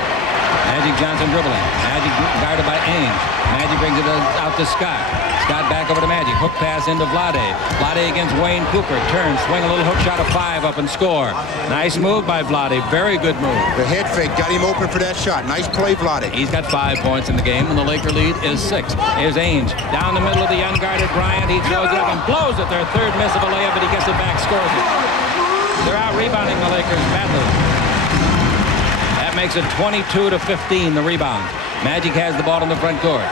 Magic Johnson dribbling. Magic guarded by Ainge. Magic brings it out to Scott. Scott back over to Magic. Hook pass into Vlade. Vlade against Wayne Cooper. Turn, swing a little hook shot of 5 up and score. Nice move by Vlade. Very good move. The head fake got him open for that shot. Nice play, Vlade. He's got 5 points in the game, and the Laker lead is 6. Here's Ainge. Down the middle of the unguarded Bryant. He throws it up and blows it. Their third miss of a layup, but he gets it back, scores it. They're out rebounding the Lakers badly. That makes it 22-15, the rebound. Magic has the ball in the front court.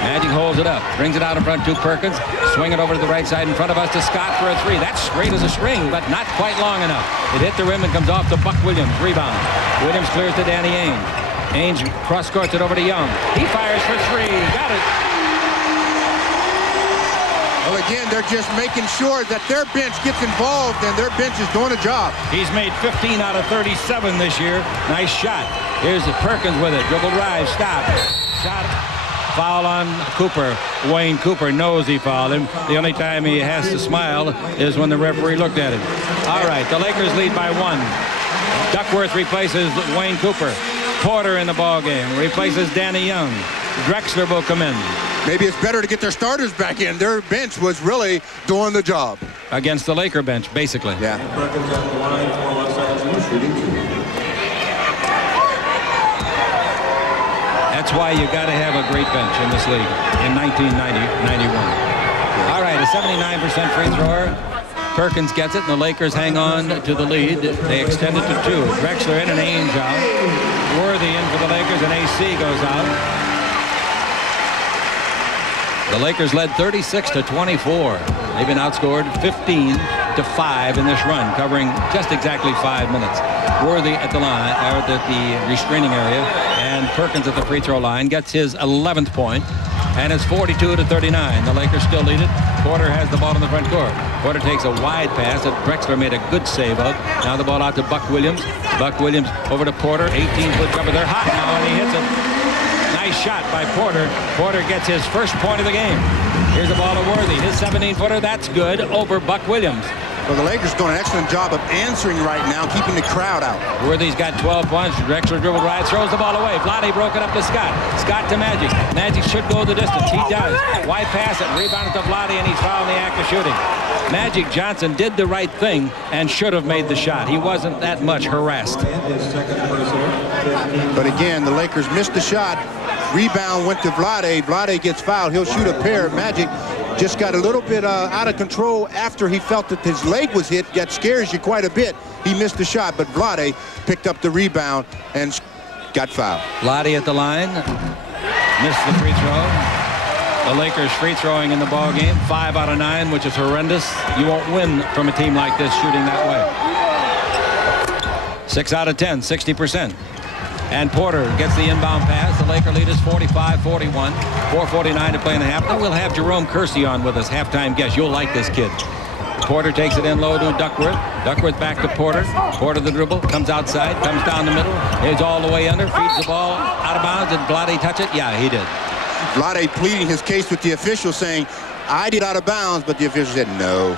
Magic holds it up, brings it out in front to Perkins, swing it over to the right side in front of us to Scott for a 3. That's straight as a string, but not quite long enough. It hit the rim and comes off to Buck Williams. Rebound. Williams clears to Danny Ainge. Ainge cross-courts it over to Young. He fires for 3. Got it. Well, again, they're just making sure that their bench gets involved, and their bench is doing a job. He's made 15 out of 37 this year. Nice shot. Here's Perkins with it. Dribble drive. Stop. Shot. Foul on Cooper. Wayne Cooper knows he fouled him. The only time he has to smile is when the referee looked at him. All right, the Lakers lead by 1. Duckworth replaces Wayne Cooper. Porter in the ball game. Replaces Danny Young. Drexler will come in. Maybe it's better to get their starters back in. Their bench was really doing the job. Against the Laker bench, basically. Yeah. Perkins at the line for Los Angeles, shooting 2. That's why you got to have a great bench in this league in 1990-91. All right, a 79% free thrower. Perkins gets it, and the Lakers hang on to the lead. They extend it to 2. Drexler in, and Ainge out. Worthy in for the Lakers, and AC goes out. The Lakers led 36-24. They've been outscored 15-5 in this run, covering just exactly 5 minutes. Worthy at the line, or at the restraining area, and Perkins at the free throw line gets his 11th point, and it's 42-39. The Lakers still lead it. Porter has the ball in the front court. Porter takes a wide pass that Drexler made a good save of. Now the ball out to Buck Williams. Buck Williams over to Porter. 18-foot jumper. They're hot now, and he hits it. Nice shot by Porter. Porter gets his first point of the game. Here's the ball to Worthy. His 17-footer. That's good over Buck Williams. Well, the Lakers doing an excellent job of answering right now, keeping the crowd out. Worthy's got 12 points. Drexler dribbled right, throws the ball away. Vlade broke it up to Scott. Scott to Magic. Magic should go the distance. He does. Why pass it? Rebounded to Vlade, and he's fouled in the act of shooting. Magic Johnson did the right thing and should have made the shot. He wasn't that much harassed. But again, the Lakers missed the shot. Rebound went to Vlade. Vlade gets fouled. He'll shoot a pair. Magic just got a little bit out of control after he felt that his leg was hit. That scares you quite a bit. He missed the shot, but Vlade picked up the rebound and got fouled. Vlade at the line. Missed the free throw. The Lakers free throwing in the ball game. 5 out of 9, which is horrendous. You won't win from a team like this shooting that way. 6 out of 10, 60%. And Porter gets the inbound pass. The Laker lead is 45-41. 4:49 to play in the half. Then we'll have Jerome Kersey on with us, halftime guest. You'll like this kid. Porter takes it in low to Duckworth. Duckworth back to Porter. Porter the dribble, comes outside, comes down the middle. He's all the way under, feeds the ball out of bounds. Did Vlade touch it? Yeah, he did. Vlade pleading his case with the official, saying, I did out of bounds, but the official said no.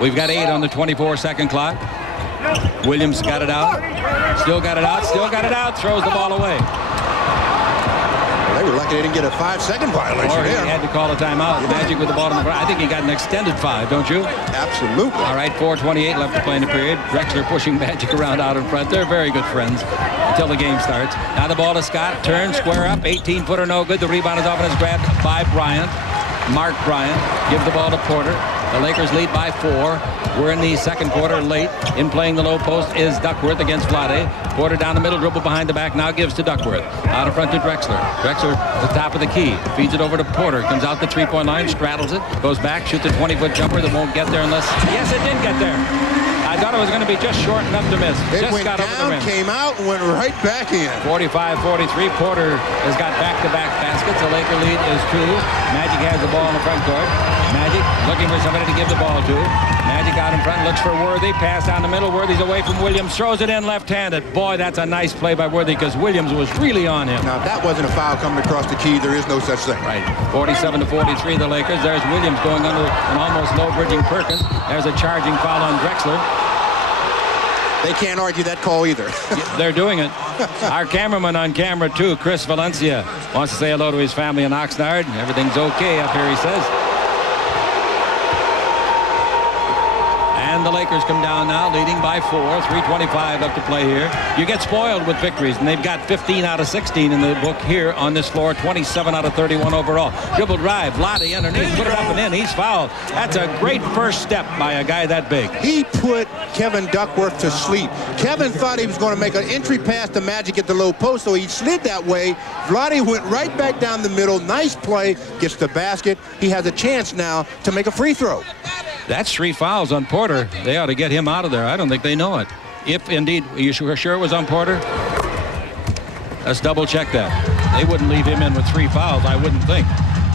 We've got 8 on the 24-second clock. Williams got it out. Still got it out. Still got it out. Throws the ball away. They were lucky they didn't get a 5-second violation Or he there. had to call a timeout. Magic with the ball in the front. I think he got an extended 5, don't you? Absolutely. All right, 4:28 left to play in the period. Drexler pushing Magic around out in front. They're very good friends until the game starts. Now the ball to Scott. Turn, square up. 18-footer, no good. The rebound is off and is grabbed by Bryant. Mark Bryant. Give the ball to Porter. The Lakers lead by 4. We're in the second quarter late. In playing the low post is Duckworth against Vlade. Porter down the middle, dribble behind the back, now gives to Duckworth. Out in front to Drexler. Drexler, the top of the key. Feeds it over to Porter. Comes out the three-point line, straddles it, goes back, shoots a 20-foot jumper that won't get there unless... Yes, it did get there. I thought it was going to be just short enough to miss. It just went got down, over the rim. came out, and went right back in. 45-43. Porter has got back-to-back baskets. The Laker lead is 2. Magic has the ball in the front court. Magic looking for somebody to give the ball to. Magic out in front, looks for Worthy. Pass down the middle. Worthy's away from Williams. Throws it in left-handed. Boy, that's a nice play by Worthy because Williams was really on him. Now, if that wasn't a foul coming across the key, there is no such thing. Right. 47-43, the Lakers. There's Williams going under an almost low-bridging Perkins. There's a charging foul on Drexler. They can't argue that call either. They're doing it. Our cameraman on camera, too, Chris Valencia, wants to say hello to his family in Oxnard. Everything's okay up here, he says. And the Lakers come down now, leading by 4. 3:25 left to play here. You get spoiled with victories, and they've got 15 out of 16 in the book here on this floor. 27 out of 31 overall. Dribble drive, Vlade underneath, put it up and in. He's fouled. That's a great first step by a guy that big. He put Kevin Duckworth to sleep. Kevin thought he was going to make an entry pass to Magic at the low post, so he slid that way. Vlade went right back down the middle. Nice play. Gets the basket. He has a chance now to make a free throw. That's 3 fouls on Porter. They ought to get him out of there. I don't think they know it. If indeed, are you sure it was on Porter? Let's double check that. They wouldn't leave him in with 3 fouls, I wouldn't think.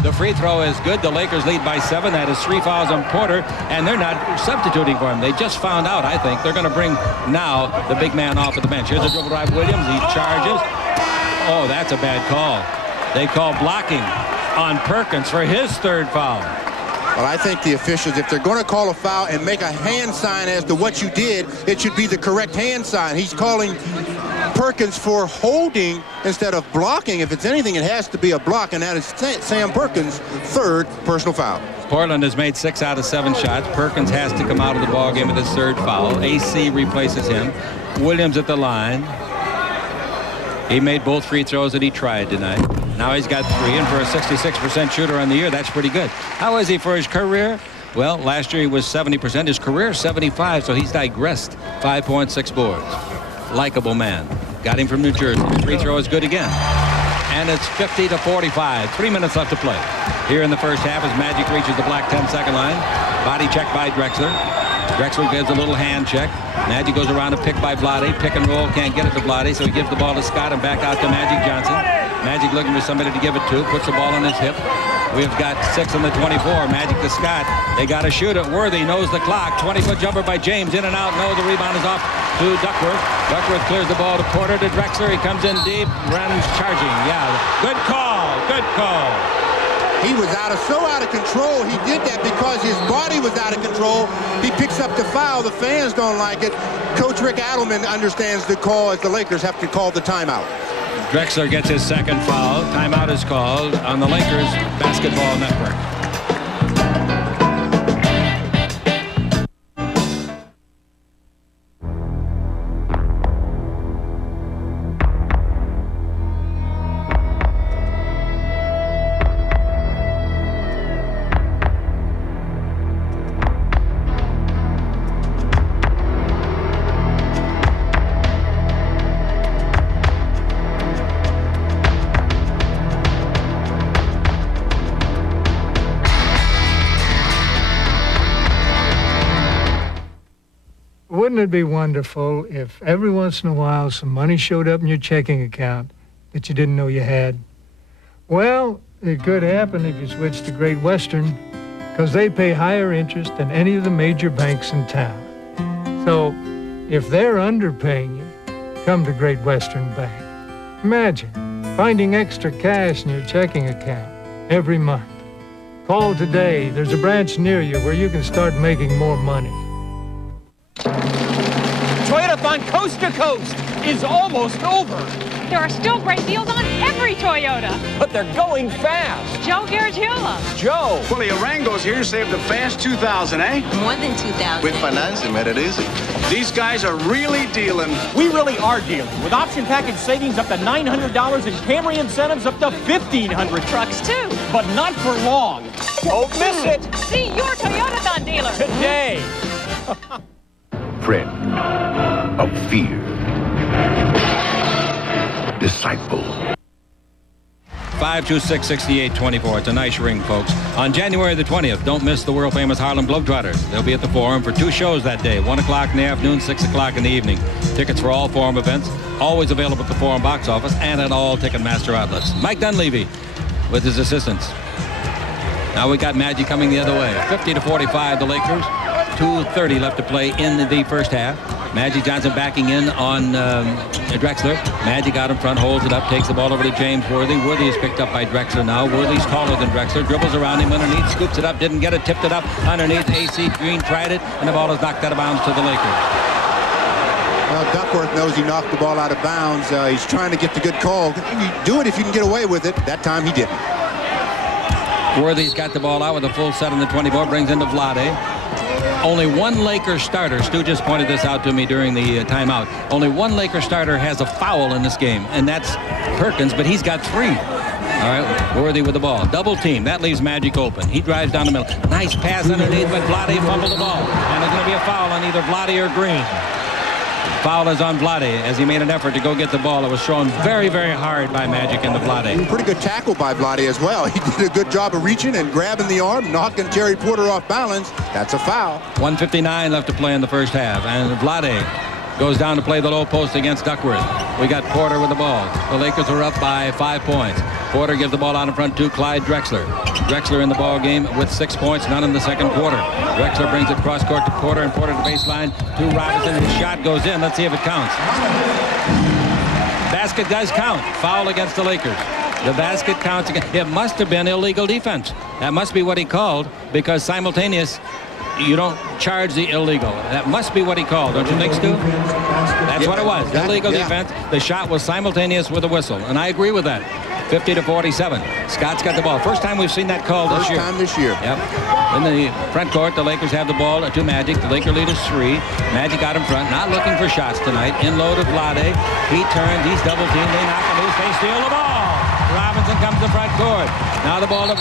The free throw is good. The Lakers lead by 7. That is 3 fouls on Porter, and they're not substituting for him. They just found out, I think. They're going to bring now the big man off of the bench. Here's a dribble drive, Williams. He charges. Oh, that's a bad call. They call blocking on Perkins for his 3rd foul. Well, I think the officials, if they're going to call a foul and make a hand sign as to what you did, it should be the correct hand sign. He's calling Perkins for holding instead of blocking. If it's anything, it has to be a block, and that is Sam Perkins' 3rd personal foul. Portland has made 6 out of 7 shots. Perkins has to come out of the ballgame with his 3rd foul. AC replaces him. Williams at the line. He made both free throws that he tried tonight. Now he's got 3, and for a 66% shooter on the year, that's pretty good. How is he for his career? Well, last year he was 70%. His career 75, so he's digressed. 5.6 boards. Likable man. Got him from New Jersey. The free throw is good again. And it's 50-45. 3 minutes left to play. Here in the first half as Magic reaches the black 10-second line. Body check by Drexler. Drexler gives a little hand check. Magic goes around a pick by Vlade. Pick and roll, can't get it to Vlade, so he gives the ball to Scott and back out to Magic Johnson. Magic looking for somebody to give it to. Puts the ball on his hip. We've got 6 on the 24. Magic to Scott. They got to shoot it. Worthy knows the clock. 20-foot jumper by James. In and out. No, the rebound is off to Duckworth. Duckworth clears the ball to Porter to Drexler. He comes in deep. Runs charging. Yeah. Good call. Good call. He was so out of control. He did that because his body was out of control. He picks up the foul. The fans don't like it. Coach Rick Adelman understands the call as the Lakers have to call the timeout. Drexler gets his 2nd foul. Timeout is called on the Lakers Basketball Network. Wouldn't it be wonderful if every once in a while some money showed up in your checking account that you didn't know you had? Well, it could happen if you switch to Great Western, because they pay higher interest than any of the major banks in town. So if they're underpaying you, come to Great Western Bank. Imagine finding extra cash in your checking account every month. Call today. There's a branch near you where you can start making more money. Toyotathon Coast to Coast is almost over. There are still great deals on every Toyota. But they're going fast. Joe Garagiola. Joe. Well, the Arango's here saved a fast 2,000, eh? More than 2,000. With financing, made it easy. These guys are really dealing. We really are dealing. With option package savings up to $900 and Camry incentives up to $1,500. Trucks, too. But not for long. Don't miss it. See your Toyotathon dealer. Today. Friend of fear. Disciple. 526-6824. It's a nice ring, folks. On January the 20th, don't miss the world-famous Harlem Globetrotters. They'll be at the Forum for 2 shows that day, 1 o'clock in the afternoon, 6 o'clock in the evening. Tickets for all Forum events, always available at the Forum box office and at all Ticketmaster outlets. Mike Dunleavy with his assistants. Now we got Magic coming the other way. 50-45, the Lakers. 2:30 left to play in the first half. Magic Johnson backing in on Drexler. Magic out in front, holds it up, takes the ball over to James Worthy. Worthy is picked up by Drexler now. Worthy's taller than Drexler. Dribbles around him underneath, scoops it up, didn't get it, tipped it up underneath. AC Green tried it, and the ball is knocked out of bounds to the Lakers. Well, Duckworth knows he knocked the ball out of bounds. He's trying to get the good call. You do it if you can get away with it. That time he didn't. Worthy's got the ball out with a full set on the 24, brings into Vlade. Only one Laker starter, Stu just pointed this out to me during the timeout. Only one Laker starter has a foul in this game, and that's Perkins, but he's got 3. All right, Worthy with the ball. Double team. That leaves Magic open. He drives down the middle. Nice pass underneath, but Vlade fumbled the ball. And there's going to be a foul on either Vlade or Green. Foul is on Vlade as he made an effort to go get the ball. It was thrown very, very hard by Magic into Vlade. Pretty good tackle by Vlade as well. He did a good job of reaching and grabbing the arm, knocking Terry Porter off balance. That's a foul. 1:59 left to play in the first half. And Vlade goes down to play the low post against Duckworth. We got Porter with the ball. The Lakers are up by 5 points. Porter gives the ball out in front to Clyde Drexler. Drexler in the ball game with 6 points, none in the second quarter. Drexler brings it cross court to Porter, and Porter to baseline to Robinson. His shot goes in. Let's see if it counts. Basket does count. Foul against the Lakers. The basket counts again. It must have been illegal defense. That must be what he called, because simultaneous, you don't charge the illegal. That must be what he called, don't you think, Stu? That's what it was. Illegal defense. The shot was simultaneous with a whistle, and I agree with that. 50-47. Scott's got the ball. First time we've seen that call this year. First time this year. Yep. In the front court, the Lakers have the ball to Magic. The Laker lead is 3. Magic out in front, not looking for shots tonight. In low to Vlade. He turns. He's double teamed. They knock him loose. They steal the ball. Robinson comes to front court. Now the ball to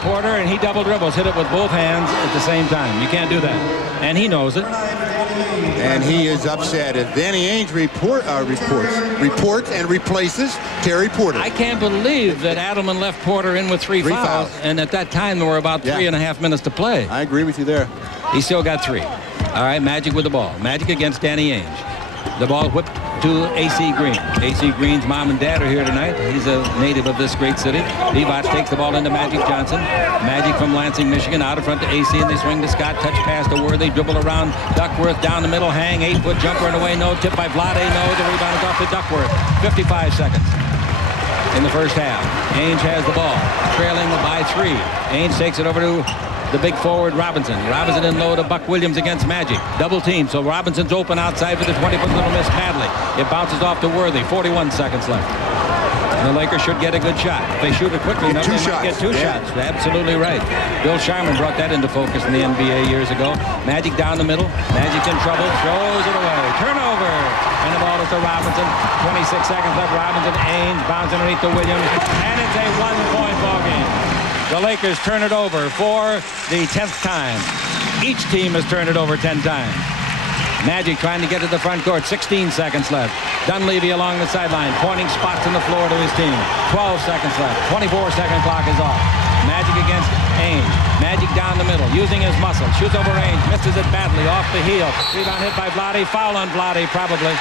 Porter, and he double dribbles. Hit it with both hands at the same time. You can't do that. And he knows it. And he is upset. As Danny Ainge reports and replaces Terry Porter. I can't believe that Adelman left Porter in with 3 fouls. And at that time, there were about 3.5 minutes to play. I agree with you there. He still got 3. All right, Magic with the ball. Magic against Danny Ainge. The ball whipped to A.C. Green. A.C. Green's mom and dad are here tonight. He's a native of this great city. Divac takes the ball into Magic Johnson. Magic from Lansing, Michigan, out in front to A.C. and they swing to Scott. Touch pass to Worthy. Dribble around Duckworth down the middle. Hang. 8-foot jumper and away. No. Tip by Vlade. No. The rebound is off to Duckworth. 55 seconds in the first half. Ainge has the ball. Trailing by 3. Ainge takes it over to the big forward Robinson. Robinson in low to Buck Williams against Magic. Double team, so Robinson's open outside for the 20-foot little miss badly. It bounces off to Worthy. 41 seconds left. And the Lakers should get a good shot. If they shoot it quickly enough, they might get 2 shots. Absolutely right. Bill Sharman brought that into focus in the NBA years ago. Magic down the middle. Magic in trouble. Throws it away. Turnover. And the ball is to Robinson. 26 seconds left. Robinson, Ainge, bounce underneath to Williams. And it's a 1-point ball game. The Lakers turn it over for the 10th time. Each team has turned it over 10 times. Magic trying to get to the front court. 16 seconds left. Dunleavy along the sideline, pointing spots on the floor to his team. 12 seconds left. 24-second clock is off. Magic against Ainge. Magic down the middle, using his muscle. Shoots over Ainge, misses it badly, off the heel. Rebound hit by Vlade. Foul on Vlade, probably.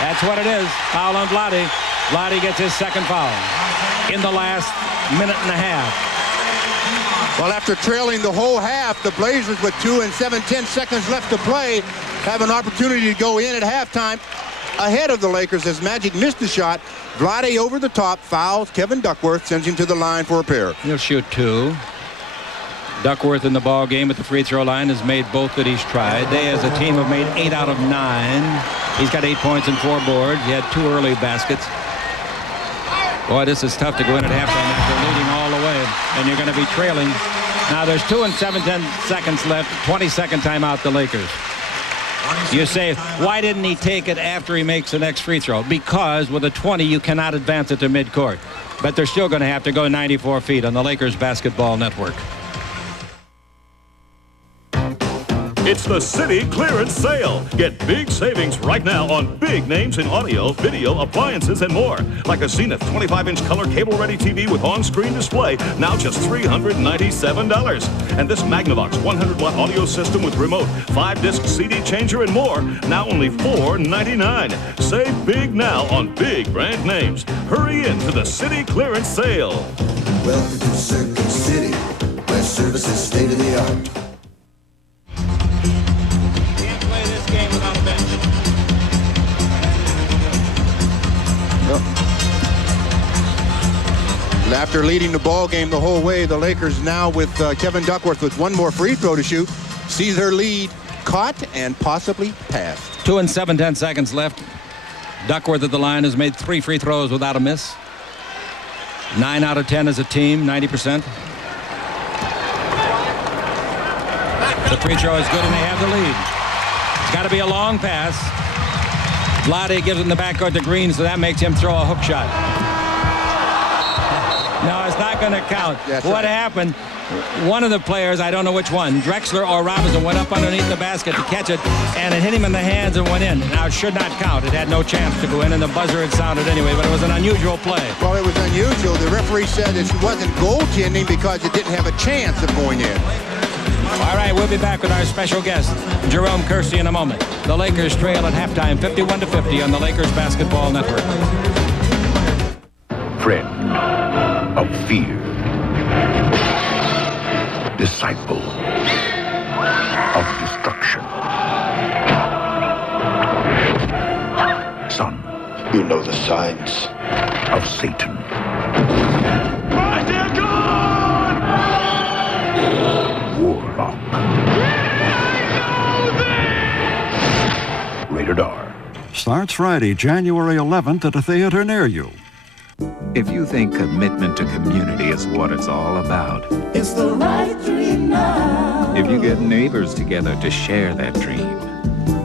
That's what it is. Foul on Vlade. Vlade gets his second foul in the last minute and a half. Well, after trailing the whole half, the Blazers with 2 and 7/10 seconds left to play have an opportunity to go in at halftime ahead of the Lakers as Magic missed the shot. Vlade over the top, fouls Kevin Duckworth, sends him to the line for a pair. He'll shoot 2. Duckworth in the ball game at the free throw line has made both that he's tried. They as a team have made 8 out of 9. He's got 8 points and 4 boards. He had 2 early baskets. Boy, this is tough to go in at halftime after leading all the way, and you're going to be trailing. Now there's 2 and 7/10 seconds left. 20-second timeout, the Lakers. You say, why didn't he take it after he makes the next free throw? Because with a 20, you cannot advance it to midcourt. But they're still going to have to go 94 feet on the Lakers Basketball Network. It's the City Clearance Sale. Get big savings right now on big names in audio, video, appliances, and more. Like a Zenith 25-inch color cable-ready TV with on-screen display, now just $397. And this Magnavox 100-watt audio system with remote, 5-disc CD changer, and more, now only $499. Save big now on big brand names. Hurry in to the City Clearance Sale. Welcome to Circuit City, where service is state-of-the-art. After leading the ball game the whole way, the Lakers now with Kevin Duckworth with 1 more free throw to shoot, see their lead caught and possibly passed. 2 and 7/10 seconds left. Duckworth at the line has made 3 free throws without a miss. 9 out of 10 as a team, 90%. The free throw is good, and they have the lead. It's got to be a long pass. Vlade gives it in the backcourt to Green, so that makes him throw a hook shot. No, it's not going to count. What happened? One of the players, I don't know which one, Drexler or Robinson, went up underneath the basket to catch it, and it hit him in the hands and went in. Now, it should not count. It had no chance to go in, and the buzzer had sounded anyway, but it was an unusual play. Well, it was unusual. The referee said that she wasn't goaltending because it didn't have a chance of going in. All right, we'll be back with our special guest, Jerome Kersey, in a moment. The Lakers trail at halftime, 51-50 on the Lakers Basketball Network. Friend of fear. Disciple of destruction. Son. You know the signs of Satan. My dear God! Warlock. Rated R. Starts Friday, January 11th at a theater near you. If you think commitment to community is what it's all about, It's the right dream now. if you get neighbors together to share that dream,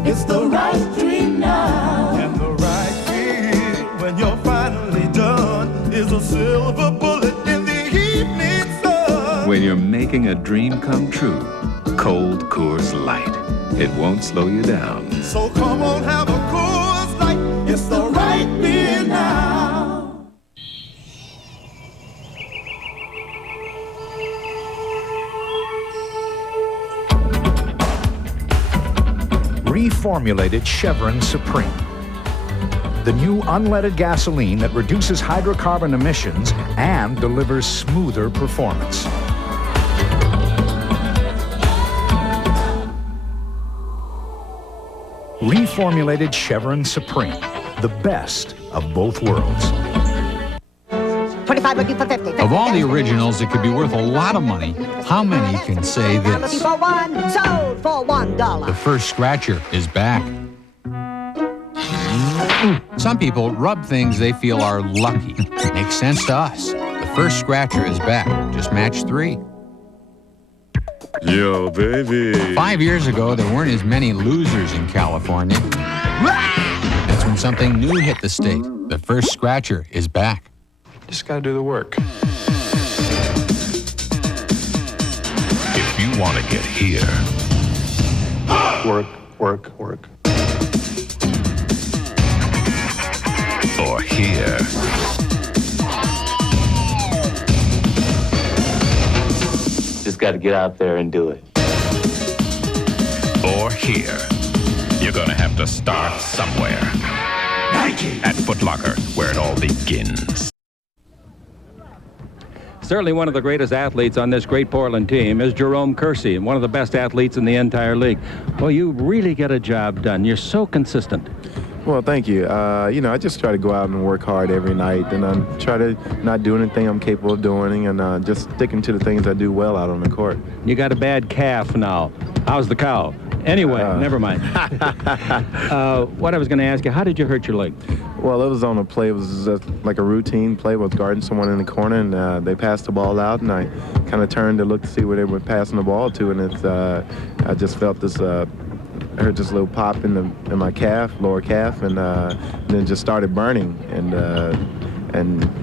It's the right dream now. And the right dream, when you're finally done, is a silver bullet in the evening sun. when you're making a dream come true, Cold Coors Light. It won't slow you down. So come on, have a Coors Light. It's the right beer now. Reformulated Chevron Supreme. The new unleaded gasoline that reduces hydrocarbon emissions and delivers smoother performance. Reformulated Chevron Supreme. The best of both worlds. 25 looking for 50. Of all the originals that could be worth a lot of money, how many can say I'm looking this? for one, sold for $1. The first scratcher is back. Some people rub things they feel are lucky. Makes sense to us. The first scratcher is back. Just match 3. Yo, baby. 5 years ago, there weren't as many losers in California. That's when something new hit the state. The first scratcher is back. Just gotta do the work. If you want to get here, Work, work, work. or here, Just got to get out there and do it. or here, you're gonna have to start somewhere. Nike! At Foot Locker, where it all begins. Certainly one of the greatest athletes on this great Portland team is Jerome Kersey, and one of the best athletes in the entire league. Well, you really get a job done. You're so consistent. Well, thank you. I just try to go out and work hard every night, and I try to not do anything I'm capable of doing, and just sticking to the things I do well out on the court. You got a bad calf now. How's the cow? Anyway, never mind. What I was going to ask you, how did you hurt your leg? Well, it was on a play. It was like a routine play with guarding someone in the corner, and they passed the ball out, and I kind of turned to look to see where they were passing the ball to, and I just felt this. I heard this little pop in my calf, lower calf, and then just started burning, and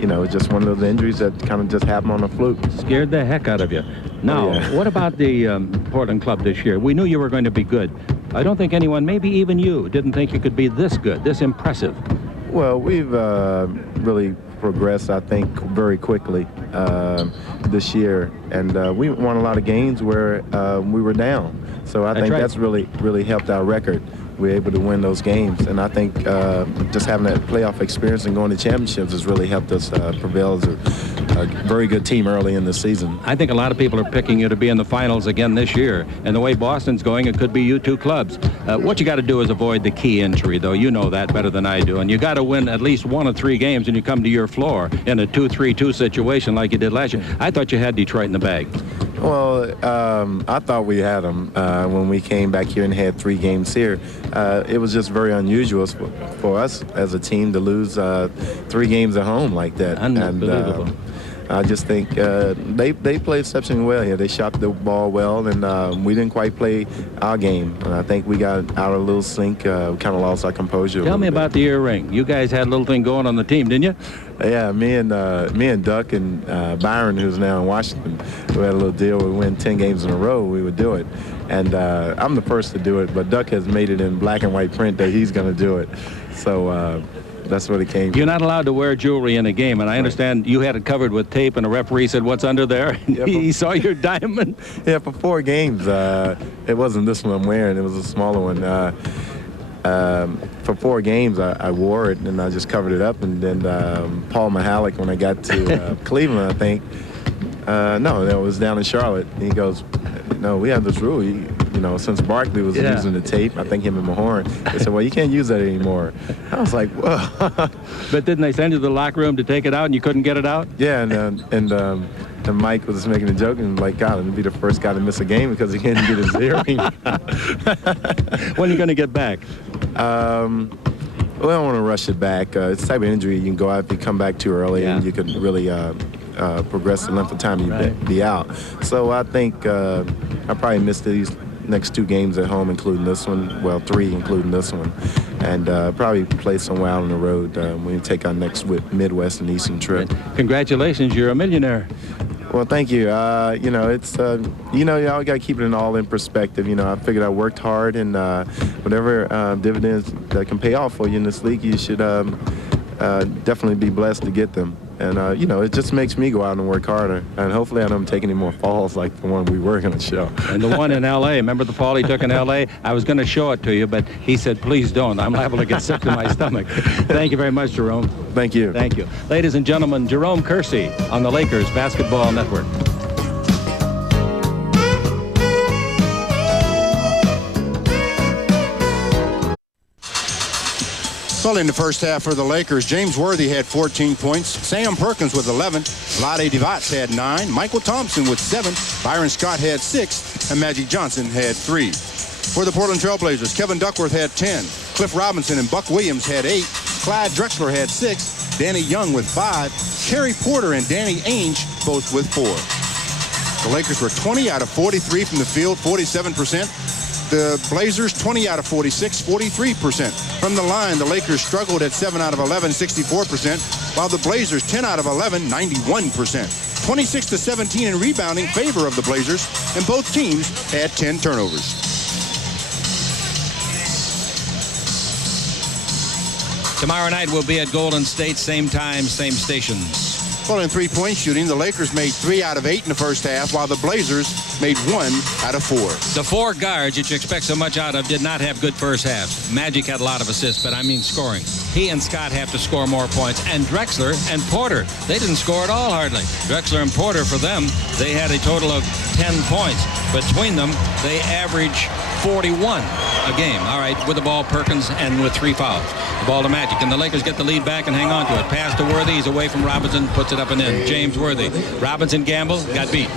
it's just one of those injuries that kind of just happened on a fluke. Scared the heck out of you. Now, what about the Portland club this year? We knew you were going to be good. I don't think anyone, maybe even you, didn't think you could be this good, this impressive. Well, we've really progressed, I think, very quickly this year, and we won a lot of games where we were down. So I think that's really helped our record. We're able to win those games, and I think just having that playoff experience and going to championships has really helped us prevail as a very good team early in the season. I think a lot of people are picking you to be in the finals again this year, and the way Boston's going, it could be you two clubs. What you got to do is avoid the key injury, though. You know that better than I do, and you got to win at least 1 of 3 games, and you come to your floor in a 2-3-2 situation like you did last year. I thought you had Detroit in the bag. Well, I thought we had them when we came back here and had 3 games here. It was just very unusual for us as a team to lose 3 games at home like that. Unbelievable. And, I just think they played exceptionally well here. They shot the ball well, and we didn't quite play our game. And I think we got out of a little sync. We kind of lost our composure. Tell me about the earring. You guys had a little thing going on the team, didn't you? Yeah, me and Duck and Byron, who's now in Washington, we had a little deal. We win 10 games in a row, we would do it. And I'm the first to do it, but Duck has made it in black and white print that he's going to do it. So that's what it came from. You're not allowed to wear jewelry in a game, and I understand you had it covered with tape, and a referee said, "What's under there?" And he saw your diamond. Yeah, for 4 games, it wasn't this one I'm wearing. It was a smaller one. For 4 games, I wore it, and I just covered it up. And then Paul Mihalik, when I got to Cleveland, I think, no, it was down in Charlotte. And he goes, "No, we have this rule. Since Barkley was using the tape, I think him and Mahorn, they said, well, you can't use that anymore." I was like, whoa. But didn't they send you to the locker room to take it out, and you couldn't get it out? Yeah, and Mike was making a joke, and like, God, he'd be the first guy to miss a game because he couldn't get his earring. When are you going to get back? Well, I don't want to rush it back. It's the type of injury you can go out if you come back too early, and you can really progress the length of time you be out. So I think I probably missed these next 2 games at home, including this one. Well, 3, including this one. And probably play somewhere out on the road when we take our next Midwest and Eastern trip. Congratulations, you're a millionaire. Well, thank you. It's, you all got to keep it all in perspective. I figured I worked hard, and whatever dividends that can pay off for you in this league, you should definitely be blessed to get them. And, it just makes me go out and work harder. And hopefully I don't take any more falls like the one we were going to show. And the one in L.A., remember the fall he took in L.A.? I was going to show it to you, but he said, please don't. I'm liable to get sick to my stomach. Thank you very much, Jerome. Thank you. Thank you. Ladies and gentlemen, Jerome Kersey on the Lakers Basketball Network. Well, in the first half for the Lakers, James Worthy had 14 points. Sam Perkins with 11. Vlade Divac had 9. Michael Thompson with 7. Byron Scott had 6. And Magic Johnson had 3. For the Portland Trailblazers, Kevin Duckworth had 10. Cliff Robinson and Buck Williams had 8. Clyde Drexler had 6. Danny Young with 5. Kerry Porter and Danny Ainge both with 4. The Lakers were 20 out of 43 from the field, 47%. The Blazers 20 out of 46, 43%. From the line, the Lakers struggled at 7 out of 11, 64%, while the Blazers 10 out of 11, 91%. 26-17 in rebounding favor of the Blazers, and both teams had 10 turnovers. Tomorrow night we'll be at Golden State, same time, same stations. Well, in three-point shooting, the Lakers made 3 out of 8 in the first half, while the Blazers made 1 out of 4. The 4 guards that you expect so much out of did not have good first halves. Magic had a lot of assists, but I mean scoring. He and Scott have to score more points. And Drexler and Porter, they didn't score at all hardly. Drexler and Porter, for them, they had a total of 10 points. Between them, they average 41 a game. All right, with the ball, Perkins, and with 3 fouls. The ball to Magic, and the Lakers get the lead back and hang on to it. Pass to Worthy, he's away from Robinson, puts it up and in. James Worthy. Robinson gambled, got beat.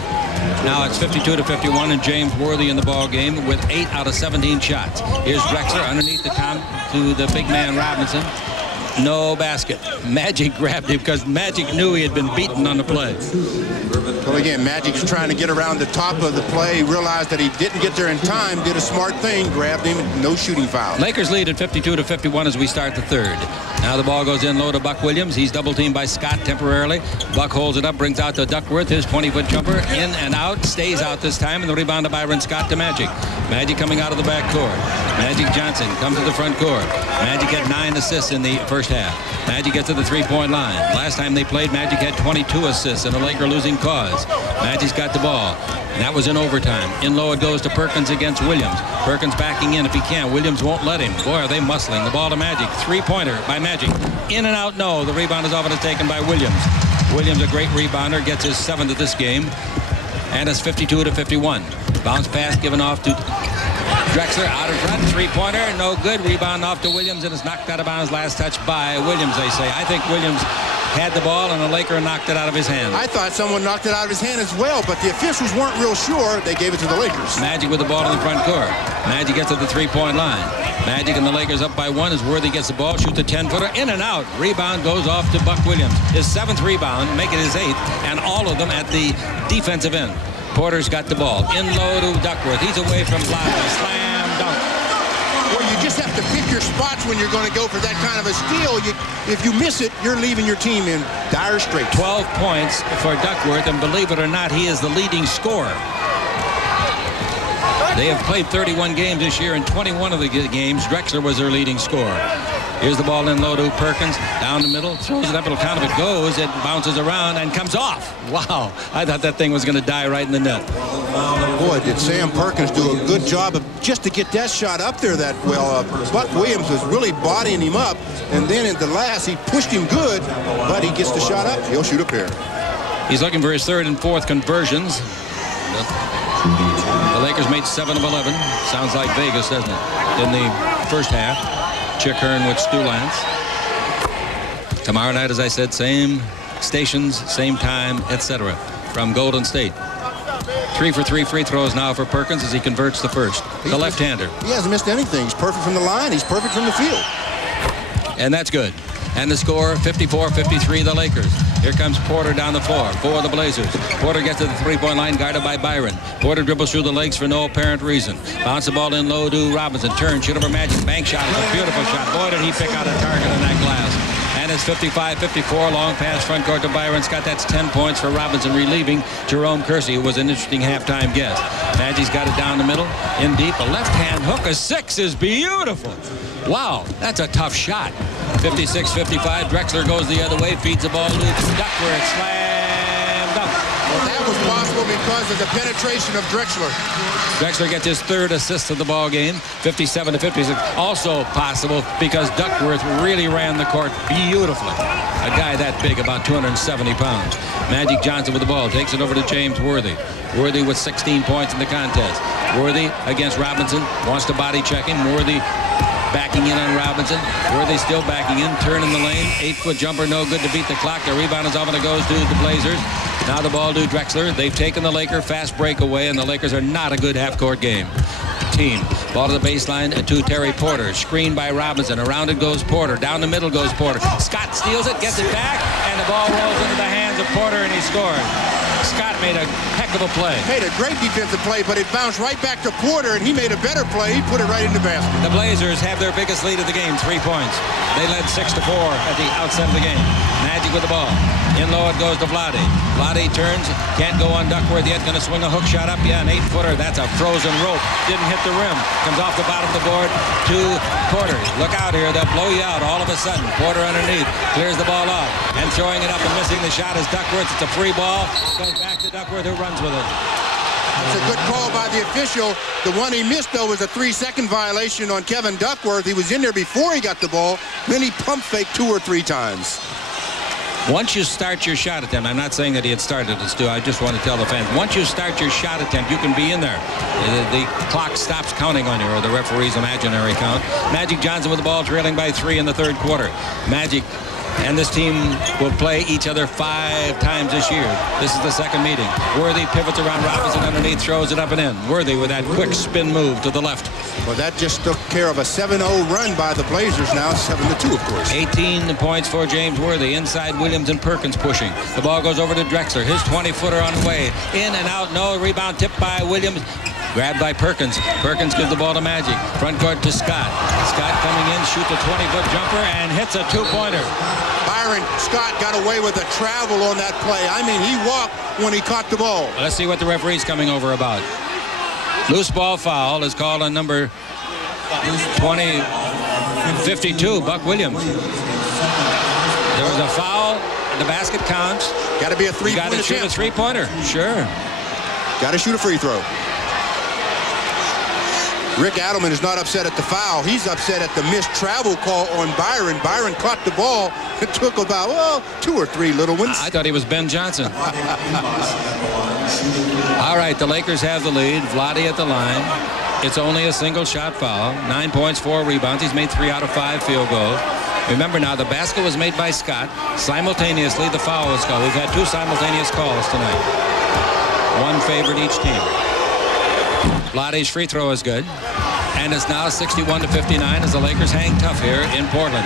Now it's 52-51, and James Worthy in the ball game with 8 out of 17 shots. Here's Drexler underneath the to the big man Robinson. No basket. Magic grabbed him because Magic knew he had been beaten on the play. Well, again, Magic's trying to get around the top of the play, realized that he didn't get there in time, did a smart thing, grabbed him, no shooting foul. Lakers lead at 52-51 as we start the third. Now the ball goes in low to Buck Williams. He's double-teamed by Scott temporarily. Buck holds it up, brings out to Duckworth, his 20-foot jumper, in and out, stays out this time, and the rebound to Byron Scott to Magic. Magic coming out of the back court. Magic Johnson comes to the front court. Magic had 9 assists in the first half. Magic gets to the three-point line. Last time they played, Magic had 22 assists in a Laker losing cause. Magic's got the ball. And that was in overtime. In low it goes to Perkins against Williams. Perkins backing in if he can. Williams won't let him. Boy, are they muscling. The ball to Magic. Three-pointer by Magic. In and out, no. The rebound is off and it's taken by Williams. Williams, a great rebounder, gets his 7th of this game. And it's 52-51. Bounce pass given off to Drexler out in front. Three-pointer, no good. Rebound off to Williams, and it's knocked out of bounds. Last touch by Williams, they say. I think Williams had the ball, and the Laker knocked it out of his hand. I thought someone knocked it out of his hand as well, but the officials weren't real sure. They gave it to the Lakers. Magic with the ball in the front court. Magic gets to the three-point line. Magic and the Lakers up by one as Worthy gets the ball, shoots a 10-footer, in and out. Rebound goes off to Buck Williams. His 7th rebound, make it his 8th, and all of them at the defensive end. Porter's got the ball. In low to Duckworth. He's away from Vlade. Slam dunk. Well, you just have to pick your spots when you're going to go for that kind of a steal. If you miss it, you're leaving your team in dire straits. 12 points for Duckworth, and believe it or not, he is the leading scorer. They have played 31 games this year. In 21 of the games, Drexler was their leading scorer. Here's the ball in low to Perkins. Down the middle. Throws it up. It'll count if it goes. It bounces around and comes off. Wow. I thought that thing was going to die right in the net. Boy, did Sam Perkins do a good job of just to get that shot up there that well. Buck Williams was really bodying him up. And then at the last, he pushed him good. But he gets the shot up. He'll shoot a pair. He's looking for his 3rd and 4th conversions. The Lakers made 7 of 11. Sounds like Vegas, doesn't it? In the first half. Chick Hearn with Stu Lance. Tomorrow night, as I said, same stations, same time, etc. from Golden State. 3 for 3 free throws now for Perkins as he converts the first. The left-hander. He hasn't missed anything. He's perfect from the line. He's perfect from the field. And that's good. And the score, 54-53, the Lakers. Here comes Porter down the floor for the Blazers. Porter gets to the three-point line, guarded by Byron. Porter dribbles through the legs for no apparent reason. Bounce the ball in low to Robinson. Turn, shoot over Magic. Bank shot. It's a beautiful shot. Boy, did he pick out a target on that glass. And it's 55-54, long pass front court to Byron Scott. That's 10 points for Robinson, relieving Jerome Kersey, who was an interesting halftime guest. Magic's got it down the middle, in deep. A left-hand hook, a 6 is beautiful. Wow, that's a tough shot. 56-55, Drexler goes the other way, feeds the ball to Duckworth, slam dunk. Well, that was possible because of the penetration of Drexler. Drexler gets his 3rd assist of the ball game, 57-56. Also possible because Duckworth really ran the court beautifully. A guy that big, about 270 pounds. Magic Johnson with the ball, takes it over to James Worthy. Worthy with 16 points in the contest. Worthy against Robinson, wants to body check him. Worthy backing in on Robinson. Worthy still backing in, turning the lane. 8-foot jumper, no good to beat the clock. The rebound is off and it goes to the Blazers. Now the ball to Drexler. They've taken the Laker fast breakaway, and the Lakers are not a good half-court game. Team. Ball to the baseline to Terry Porter. Screened by Robinson. Around it goes Porter. Down the middle goes Porter. Scott steals it, gets it back, and the ball rolls into the hands of Porter, and he scored. Scott made a heck of a play. Made a great defensive play, but it bounced right back to Porter, and he made a better play. He put it right in the basket. The Blazers have their biggest lead of the game, 3 points. They led 6-4 at the outset of the game. Magic with the ball. In low it goes to Vlade. Vlade turns, can't go on Duckworth yet. Going to swing a hook shot up. Yeah, an 8-footer. That's a frozen rope. Didn't hit the rim. Comes off the bottom of the board to Porter. Look out here. They'll blow you out all of a sudden. Porter underneath. Clears the ball off. And throwing it up and missing the shot is Duckworth. It's a free ball. Goes back to Duckworth, who runs with it. That's a good call by the official. The one he missed, though, was a 3-second violation on Kevin Duckworth. He was in there before he got the ball. Then he pump faked 2 or 3 times. Once you start your shot attempt, I'm not saying that he had started it, Stu. I just want to tell the fans, once you start your shot attempt, you can be in there. The clock stops counting on you, or the referee's imaginary count. Magic Johnson with the ball, trailing by 3 in the 3rd quarter. Magic and this team will play each other 5 times this year. This is the 2nd meeting. Worthy pivots around Robinson underneath, throws it up and in. Worthy with that quick spin move to the left. Well, that just took care of a 7-0 run by the Blazers now, 7-2, of course. 18 points for James Worthy. Inside, Williams and Perkins pushing. The ball goes over to Drexler. His 20-footer on the way. In and out, no. Rebound tipped by Williams. Grabbed by Perkins. Perkins gives the ball to Magic. Front court to Scott. Scott coming in, shoots a 20-foot jumper and hits a 2-pointer. Byron Scott got away with a travel on that play. I mean, he walked when he caught the ball. Let's see what the referee's coming over about. Loose ball foul is called on number 52, Buck Williams. There was a foul. The basket counts. Got to be a three-pointer. Got to shoot a 3-pointer. Sure. Got to shoot a free throw. Rick Adelman is not upset at the foul. He's upset at the missed travel call on Byron. Byron caught the ball. It took about, 2 or 3 little ones. I thought he was Ben Johnson. All right, the Lakers have the lead. Vlade at the line. It's only a single shot foul. 9 points, 4 rebounds. He's made 3 out of 5 field goals. Remember now, the basket was made by Scott. Simultaneously, the foul was called. We've had 2 simultaneous calls tonight. One favored each team. Vlade's free throw is good. And it's now 61-59 as the Lakers hang tough here in Portland.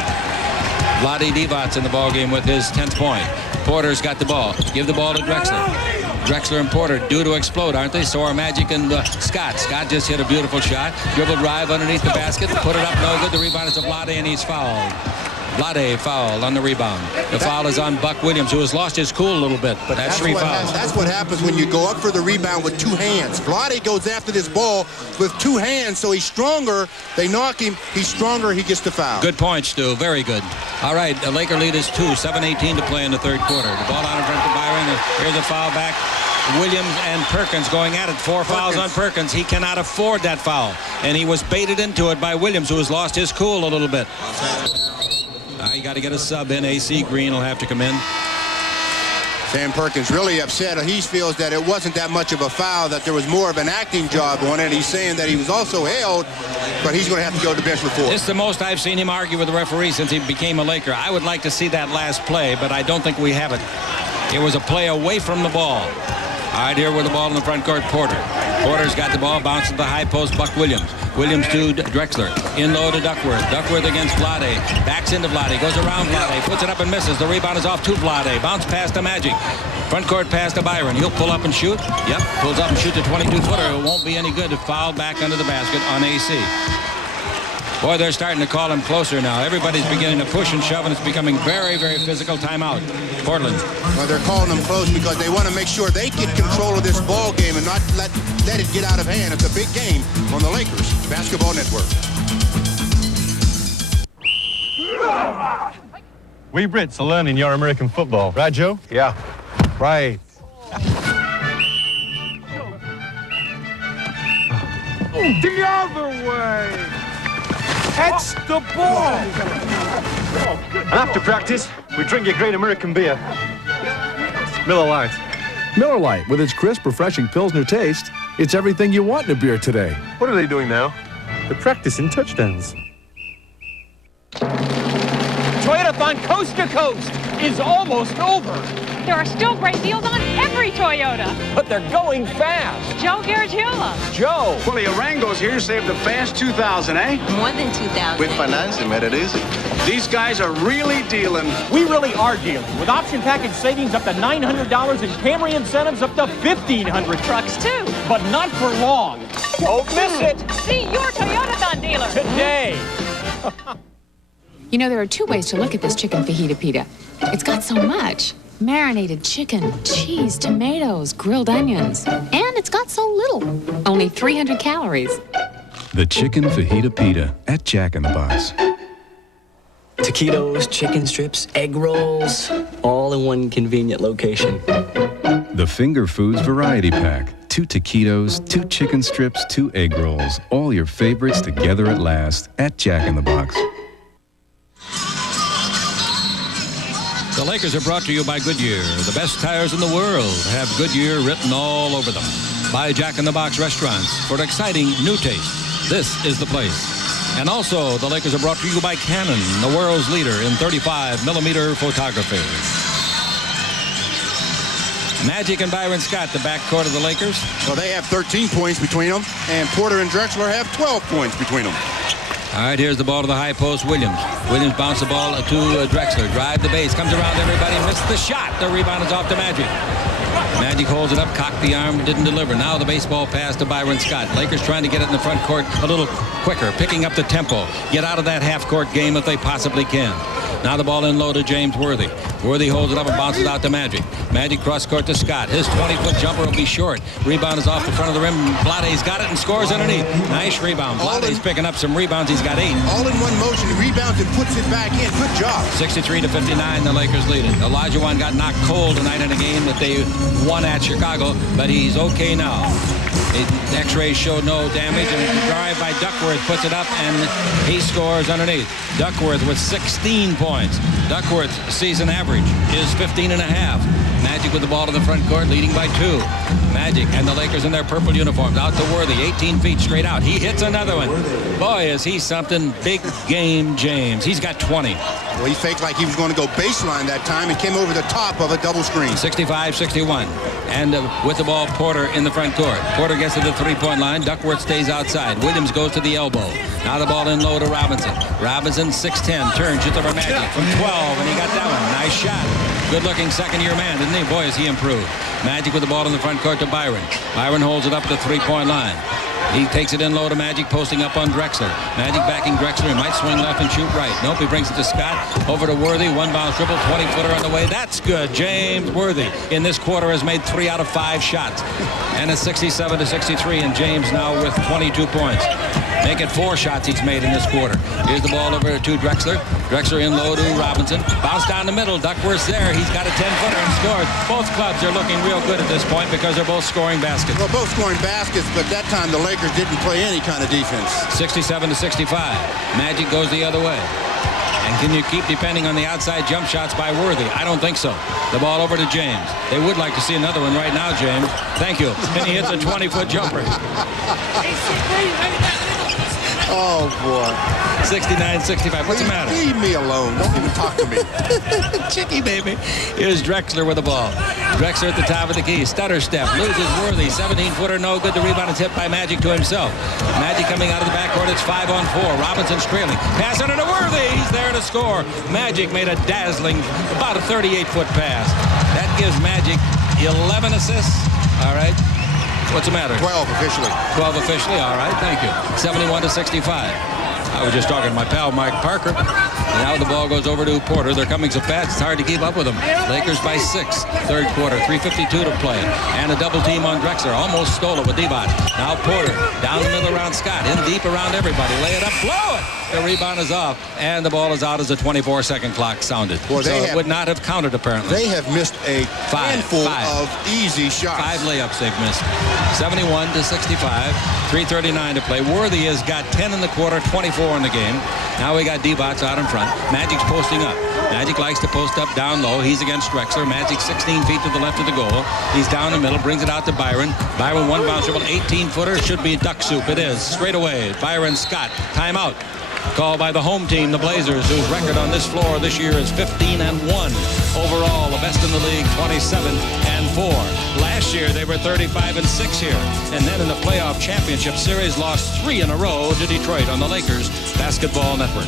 Vlade Divac's in the ballgame with his 10th point. Porter's got the ball. Give the ball to Drexler. Drexler and Porter due to explode, aren't they? So are Magic and Scott. Scott just hit a beautiful shot. Dribble drive underneath the basket. Put it up, no good. The rebound is to Vlade, and he's fouled. Vlade fouled on the rebound. The foul is on Buck Williams, who has lost his cool a little bit. But that's 3 fouls. That's what happens when you go up for the rebound with 2 hands. Vlade goes after this ball with 2 hands, so he's stronger. They knock him. He's stronger. He gets the foul. Good point, Stu. Very good. All right, the Laker lead is 2. 7:18 to play in the 3rd quarter. The ball out in front of Byron. Here's a foul back. Williams and Perkins going at it. 4 fouls on Perkins. He cannot afford that foul. And he was baited into it by Williams, who has lost his cool a little bit. You got to get a sub in. AC Green will have to come in. Sam Perkins really upset. He feels that it wasn't that much of a foul, that there was more of an acting job on it. He's saying that he was also held, but he's going to have to go to the bench before. This is the most I've seen him argue with the referee since he became a Laker. I would like to see that last play, but I don't think we have it. It was a play away from the ball. All right, here with the ball in the front court, Porter. Porter's got the ball, bounces to the high post, Buck Williams. Williams to Drexler. In low to Duckworth. Duckworth against Vlade. Backs into Vlade. Goes around Vlade. Puts it up and misses. The rebound is off to Vlade. Bounce pass to Magic. Front court pass to Byron. He'll pull up and shoot. Yep, pulls up and shoots a 22-footer. It won't be any good to foul back under the basket on AC. Boy, they're starting to call him closer now. Everybody's beginning to push and shove, and it's becoming very, very physical. Timeout. Portland. Well, they're calling them close because they want to make sure they get control of this ball game and not let it get out of hand. It's a big game on the Lakers Basketball Network. We Brits are learning your American football. Right, Joe? Yeah. Right. The other way! Catch the ball! And after practice, we drink your great American beer. Miller Lite. Miller Lite, with its crisp, refreshing Pilsner taste, it's everything you want in a beer today. What are they doing now? They're practicing touchdowns. Toyotathon Coast to Coast is almost over. There are still great deals on every Toyota. But they're going fast. Joe Garagiola. Joe. Well, the Arango's here saved a fast 2,000, eh? More than 2,000. With financing, made it easy. These guys are really dealing. We really are dealing. With option package savings up to $900 and Camry incentives up to $1,500. Trucks, too. But not for long. Don't miss it. See your Toyotathon dealer. Today. You know, there are 2 ways to look at this chicken fajita pita. It's got so much. Marinated chicken, cheese, tomatoes, grilled onions. And it's got so little. Only 300 calories. The chicken fajita pita at Jack in the Box. Taquitos, chicken strips, egg rolls, all in one convenient location. The Finger Foods Variety Pack. 2 taquitos, 2 chicken strips, 2 egg rolls. All your favorites together at last at Jack in the Box. The Lakers are brought to you by Goodyear. The best tires in the world have Goodyear written all over them. By Jack in the Box restaurants for exciting new taste. This is the place. And also, the Lakers are brought to you by Canon, the world's leader in 35mm photography. Magic and Byron Scott, the backcourt of the Lakers. Well, they have 13 points between them, and Porter and Drexler have 12 points between them. All right, here's the ball to the high post, Williams. Williams bounces the ball to Drexler. Drive the base, comes around everybody, missed the shot. The rebound is off to Magic. Magic holds it up, cocked the arm, didn't deliver. Now the baseball pass to Byron Scott. Lakers trying to get it in the front court a little quicker, picking up the tempo. Get out of that half-court game if they possibly can. Now the ball in low to James Worthy. Worthy holds it up and bounces out to Magic. Magic cross-court to Scott. His 20-foot jumper will be short. Rebound is off the front of the rim. Vlade's got it and scores underneath. Nice rebound. Vlade's picking up some rebounds. He's got 8. All in one motion. He rebounds and puts it back in. Good job. 63-59, the Lakers lead it. Olajuwon got knocked cold tonight in a game that they won at Chicago, but he's okay now. The X-rays show no damage, and the drive by Duckworth puts it up, and he scores underneath. Duckworth with 16 points. Duckworth's season average is 15.5. Magic with the ball to the front court, leading by 2. Magic and the Lakers in their purple uniforms. Out to Worthy, 18 feet straight out. He hits another one. Boy, is he something. Big game, James. He's got 20. Well, he faked like he was going to go baseline that time and came over the top of a double screen. 65-61. And with the ball, Porter in the front court. Porter gets to the three-point line. Duckworth stays outside. Williams goes to the elbow. Now the ball in low to Robinson. Robinson, 6'10", turns, shoots over Magic from 12, and he got that one. Nice shot. Good-looking second-year man, didn't he? Boy, has he improved. Magic with the ball in the front court to Byron. Byron holds it up at the three-point line. He takes it in low to Magic, posting up on Drexler. Magic backing Drexler. He might swing left and shoot right. Nope, he brings it to Scott. Over to Worthy. One bounce dribble, 20-footer on the way. That's good. James Worthy in this quarter has made 3 out of 5 shots. And it's 67-63, and James now with 22 points. Make it 4 shots he's made in this quarter. Here's the ball over to Drexler. Drexler in low to Robinson. Bounce down the middle. Duckworth's there. He's got a 10-footer and scores. Both clubs are looking real good at this point because they're both scoring baskets. Well, both scoring baskets, but that time the Lakers didn't play any kind of defense. 67-65. Magic goes the other way. And can you keep depending on the outside jump shots by Worthy? I don't think so. The ball over to James. They would like to see another one right now, James. Thank you. And he hits a 20-foot jumper. Oh, boy. 69-65. What's the matter? Leave me alone. Don't even talk to me. Chicky, baby. Here's Drexler with the ball. Drexler at the top of the key. Stutter step. Loses Worthy. 17-footer. No good. The rebound is hit by Magic to himself. Magic coming out of the backcourt. It's 5-on-4. Robinson's trailing. Pass under to Worthy. He's there to score. Magic made a dazzling, about a 38-foot pass. That gives Magic 11 assists. All right. What's the matter? 12 officially. 12 officially. All right. Thank you. 71-65. I was just talking to my pal Mike Parker. And now the ball goes over to Porter. They're coming so fast it's hard to keep up with them. Lakers by 6. Third quarter. 3:52 to play. And a double team on Drexler. Almost stole it with Divac. Now Porter down the middle around Scott. In deep around everybody. Lay it up. Blow it. The rebound is off. And the ball is out as the 24-second clock sounded. Boy, so it would not have counted apparently. They have missed a handful of easy shots. 5 layups they've missed. 71-65. 3:39 to play. Worthy has got 10 in the quarter, 24 in the game. Now we got Divac out in front. Magic's posting up. Magic likes to post up down low. He's against Drexler. Magic 16 feet to the left of the goal. He's down the middle, brings it out to Byron. Byron one bounce dribble, 18-footer. Should be duck soup. It is. Straight away. Byron Scott. Timeout. Called by the home team, the Blazers, whose record on this floor this year is 15-1. Overall, the best in the league, 27-4. Last year, they were 35-6 here. And then in the playoff championship series, lost 3 in a row to Detroit on the Lakers Basketball Network.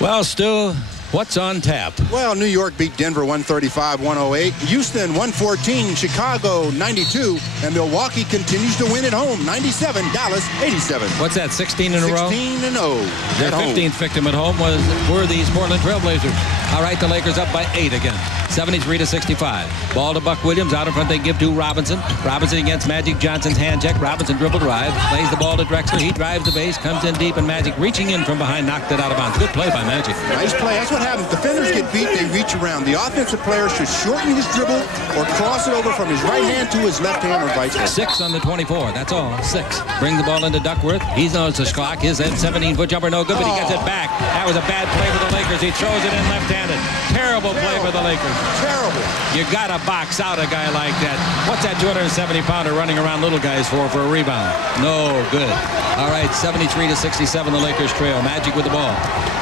Well, Stu, what's on tap? Well, New York beat Denver 135-108. Houston 114, Chicago 92, and Milwaukee continues to win at home 97, Dallas 87. What's that, 16 in a row? 16-0. Their 15th victim at home were these Portland Trailblazers. All right, the Lakers up by 8 again. 73-65. Ball to Buck Williams. Out in front they give to Robinson. Robinson against Magic Johnson's hand check. Robinson dribble drive. Plays the ball to Drexler. He drives the base. Comes in deep, and Magic reaching in from behind. Knocked it out of bounds. Good play by Magic. Nice play. That's what happens. Defenders get beat. They reach around. The offensive player should shorten his dribble or cross it over from his right hand to his left hand or vice versa. 6 on the 24. That's all. 6. Bring the ball into Duckworth. He knows the clock. His 17-foot jumper no good, but he gets it back. That was a bad play for the Lakers. He throws it in left-handed. Terrible play for the Lakers. Terrible. You got to box out a guy like that. What's that 270-pounder running around little guys for a rebound? No good. All right, 73-67, the Lakers trail. Magic with the ball.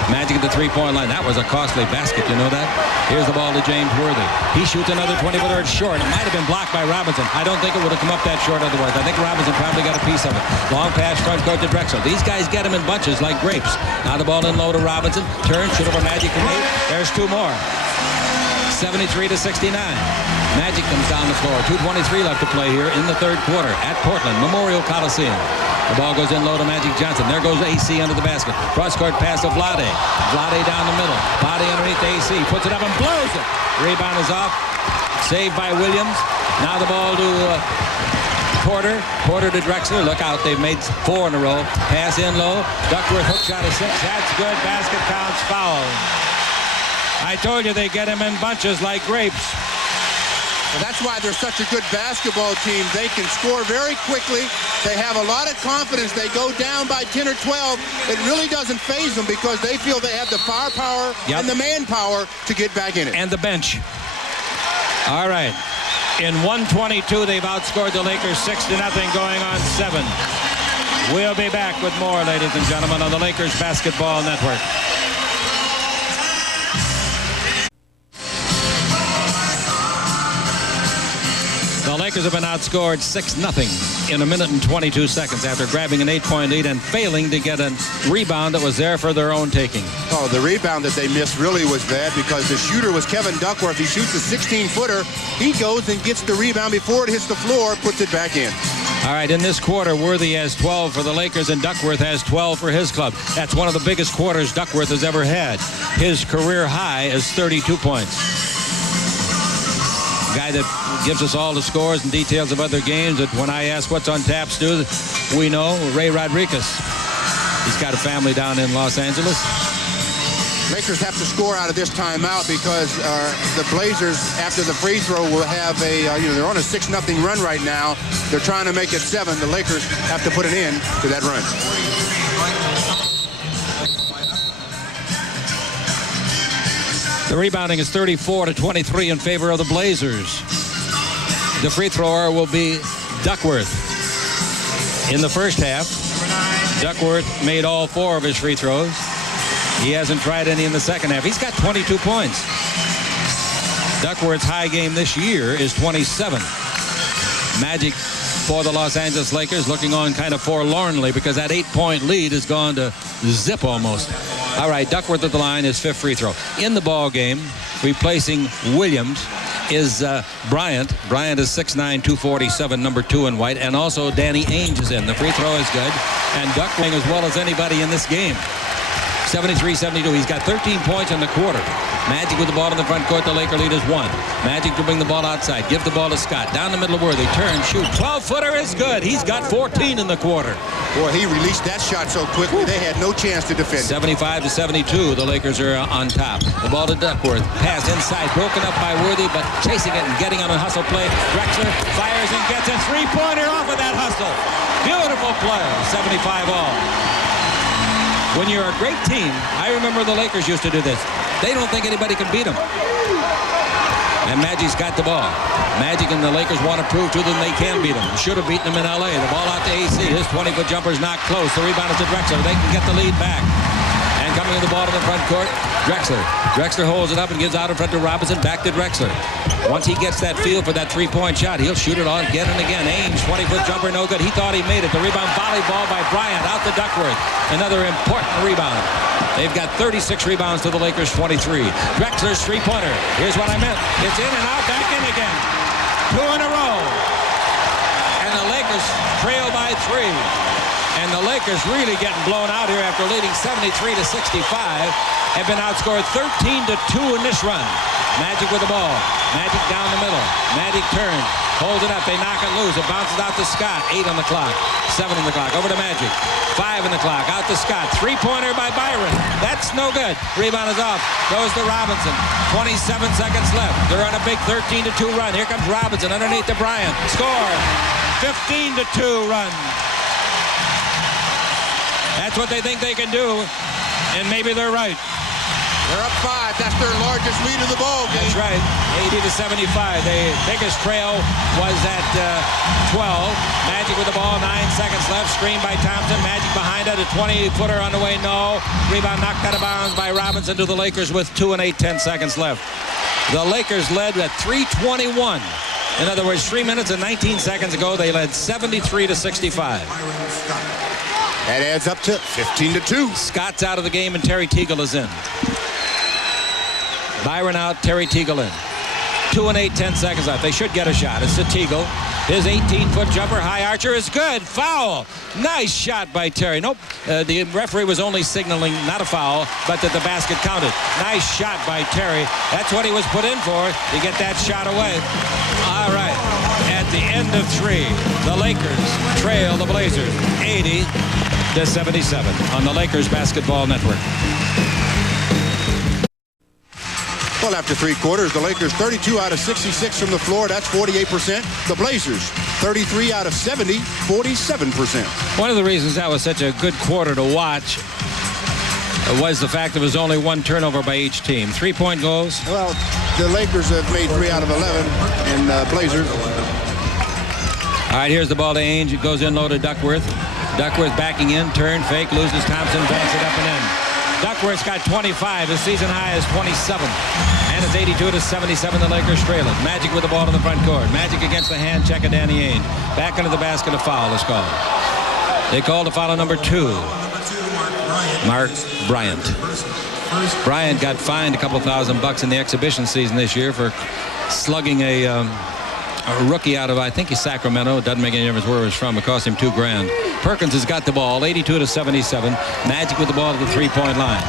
Magic at the three-point line. That was a costly basket, you know that? Here's the ball to James Worthy. He shoots another 20-footer short. It might have been blocked by Robinson. I don't think it would have come up that short otherwise. I think Robinson probably got a piece of it. Long pass front court to Drexler. These guys get him in bunches like grapes. Now the ball in low to Robinson. Turn, shoot over Magic from 8. There's 2 more. 73-69. Magic comes down the floor. 2:23 left to play here in the third quarter at Portland Memorial Coliseum. The ball goes in low to Magic Johnson. There goes AC under the basket. Cross-court pass to Vlade. Vlade down the middle. Body underneath AC. Puts it up and blows it. Rebound is off. Saved by Williams. Now the ball to Porter. Porter to Drexler. Look out. They've made 4 in a row. Pass in low. Duckworth hook shot of 6. That's good. Basket counts. Foul. I told you they get him in bunches like grapes. That's why they're such a good basketball team. They can score very quickly. They have a lot of confidence. They go down by 10 or 12. It really doesn't faze them because they feel they have the firepower and the manpower to get back in it. And the bench. All right. In 122, they've outscored the Lakers 6-0 going on 7. We'll be back with more, ladies and gentlemen, on the Lakers Basketball Network. The Lakers have been outscored 6-0 in 1 minute and 22 seconds after grabbing an 8-point lead and failing to get a rebound that was there for their own taking. Oh, the rebound that they missed really was bad because the shooter was Kevin Duckworth. He shoots a 16-footer. He goes and gets the rebound before it hits the floor, puts it back in. All right, in this quarter, Worthy has 12 for the Lakers and Duckworth has 12 for his club. That's one of the biggest quarters Duckworth has ever had. His career high is 32 points. Guy that gives us all the scores and details of other games. That when I ask what's on tap, Stu, we know Ray Rodriguez. He's got a family down in Los Angeles. Lakers have to score out of this timeout because the Blazers, after the free throw, will have a, they're on a 6-0 run right now. They're trying to make it 7. The Lakers have to put an end to that run. The rebounding is 34-23 in favor of the Blazers. The free thrower will be Duckworth. In the first half, Duckworth made all 4 of his free throws. He hasn't tried any in the second half. He's got 22 points. Duckworth's high game this year is 27. Magic for the Los Angeles Lakers looking on kind of forlornly because that 8-point lead has gone to zip almost. All right, Duckworth at the line, his 5th free throw. In the ball game, replacing Williams is Bryant. Bryant is 6'9", 247, number 2 in white, and also Danny Ainge is in. The free throw is good, and Duckworth as well as anybody in this game. 73-72. He's got 13 points in the quarter. Magic with the ball in the front court. The Laker lead is 1. Magic to bring the ball outside. Give the ball to Scott. Down the middle of Worthy. Turn, shoot. 12-footer is good. He's got 14 in the quarter. Boy, he released that shot so quickly they had no chance to defend it. 75-72. The Lakers are on top. The ball to Duckworth. Pass inside. Broken up by Worthy, but chasing it and getting on a hustle play. Drexler fires and gets a 3-pointer off of that hustle. Beautiful play. 75 all. When you're a great team, I remember the Lakers used to do this. They don't think anybody can beat them. And Magic's got the ball. Magic and the Lakers want to prove to them they can beat them. Should have beaten them in L.A. The ball out to AC. His 20-foot jumper's not close. The rebound is to Drexler. They can get the lead back. And coming with the ball to the front court, Drexler. Drexler holds it up and gives out in front to Robinson. Back to Drexler. Once he gets that feel for that 3-point shot, he'll shoot it on again and again. Ainge, 20-foot jumper, no good. He thought he made it. The rebound volleyball by Bryant out to Duckworth. Another important rebound. They've got 36 rebounds to the Lakers' 23. Drexler's 3-pointer. Here's what I meant. It's in and out, back in again. 2 in a row. And the Lakers trail by 3. And the Lakers really getting blown out here after leading 73-65. Have been outscored 13-2 in this run. Magic with the ball. Magic down the middle. Magic turns. Holds it up. They knock it loose. It bounces out to Scott. 8 on the clock. 7 on the clock. Over to Magic. 5 on the clock. Out to Scott. 3-pointer by Byron. That's no good. Rebound is off. Goes to Robinson. 27 seconds left. They're on a big 13-2 run. Here comes Robinson underneath to Bryant. Score. 15-2 run. That's what they think they can do. And maybe they're right. They're up 5. That's their largest lead of the ball game. That's right. 80-75. The biggest trail was at 12. Magic with the ball. 9 seconds left. Screen by Thompson. Magic behind it. A 20-footer on the way. No. Rebound knocked out of bounds by Robinson to the Lakers with 2 and 10 seconds left. The Lakers led at 3:21. In other words, 3 minutes and 19 seconds ago, they led 73-65. That adds up to 15-2. Scott's out of the game and Terry Teagle is in. Byron out, Terry Teagle in. 2 and 10 seconds left. They should get a shot. It's to Teagle. His 18-foot jumper, high archer, is good. Foul. Nice shot by Terry. Nope. The referee was only signaling not a foul, but that the basket counted. Nice shot by Terry. That's what he was put in for, to get that shot away. All right. At the end of 3, the Lakers trail the Blazers 80-77 on the Lakers Basketball Network. Well, after 3 quarters, the Lakers 32 out of 66 from the floor. That's 48%. The Blazers 33 out of 70, 47%. One of the reasons that was such a good quarter to watch was the fact there was only 1 turnover by each team. 3-point goals. Well, the Lakers have made 3 out of 11, and Blazers. All right, here's the ball to Ainge. It goes in low to Duckworth. Duckworth backing in, turn, fake, loses Thompson, banks it up and in. Duckworth's got 25. His season high is 27. And it's 82 to 77. The Lakers trail it. Magic with the ball in the front court. Magic against the hand check of Danny Ainge. Back into the basket, a foul is called. They called a foul on number 2. Mark Bryant. Bryant got fined a couple $1,000 in the exhibition season this year for slugging a rookie out of, I think, Sacramento. It doesn't make any difference where it was from. It cost him $2,000. Perkins has got the ball, 82 to 77. Magic with the ball at the 3-point line.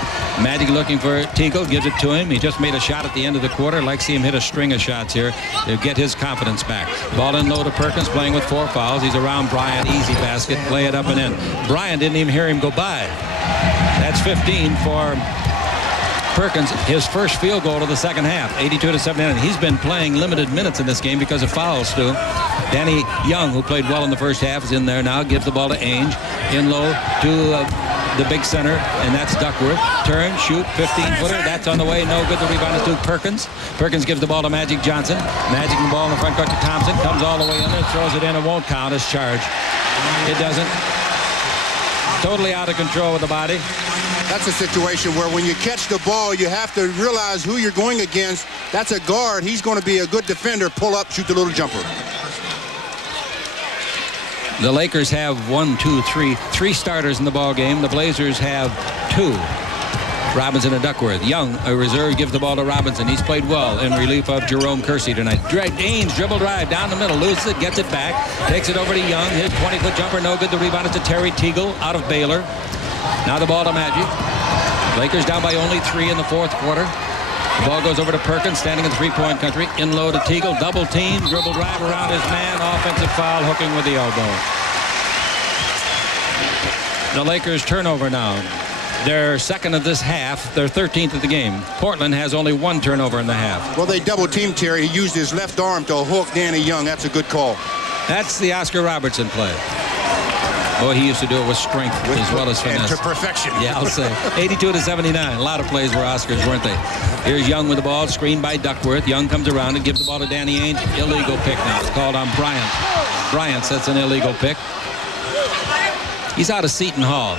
Magic looking for Teagle, gives it to him. He just made a shot at the end of the quarter. I'd like to see him hit a string of shots here to get his confidence back. Ball in low to Perkins, playing with 4 fouls. He's around Bryant, easy basket, play it up and in. Bryant didn't even hear him go by. That's 15 for Perkins, his first field goal of the second half, 82 to 79. He's been playing limited minutes in this game because of fouls, Stu. Danny Young, who played well in the first half, is in there now. Gives the ball to Ainge. In low to the big center, and that's Duckworth. Turn, shoot, 15-footer. That's on the way. No good. The rebound is to Perkins. Perkins gives the ball to Magic Johnson. Magic the ball in the front court to Thompson. Comes all the way under, throws it in. It won't count as charge. It doesn't. Totally out of control with the body. That's a situation where when you catch the ball, you have to realize who you're going against. That's a guard. He's going to be a good defender. Pull up, shoot the little jumper. The Lakers have 3 starters in the ball game. The Blazers have 2. Robinson and Duckworth. Young, a reserve, gives the ball to Robinson. He's played well in relief of Jerome Kersey tonight. Ainge dribble drive down the middle, loses it, gets it back, takes it over to Young. His 20-foot jumper, no good. The rebound is to Terry Teagle out of Baylor. Now the ball to Magic. Lakers down by only 3 in the 4th quarter. The ball goes over to Perkins, standing in 3-point country. In low to Teagle, double team, dribble drive around his man, offensive foul, hooking with the elbow. The Lakers turnover now. They're second of this half. They're 13th of the game. Portland has only 1 turnover in the half. Well, they double-teamed Terry. He used his left arm to hook Danny Young. That's a good call. That's the Oscar Robertson play. Boy, he used to do it with strength as well as finesse. And to perfection. Yeah, I'll say. 82 to 79. A lot of plays were Oscars, weren't they? Here's Young with the ball, screened by Duckworth. Young comes around and gives the ball to Danny Ainge. Illegal pick now. It's called on Bryant. Bryant sets an illegal pick. He's out of Seton Hall.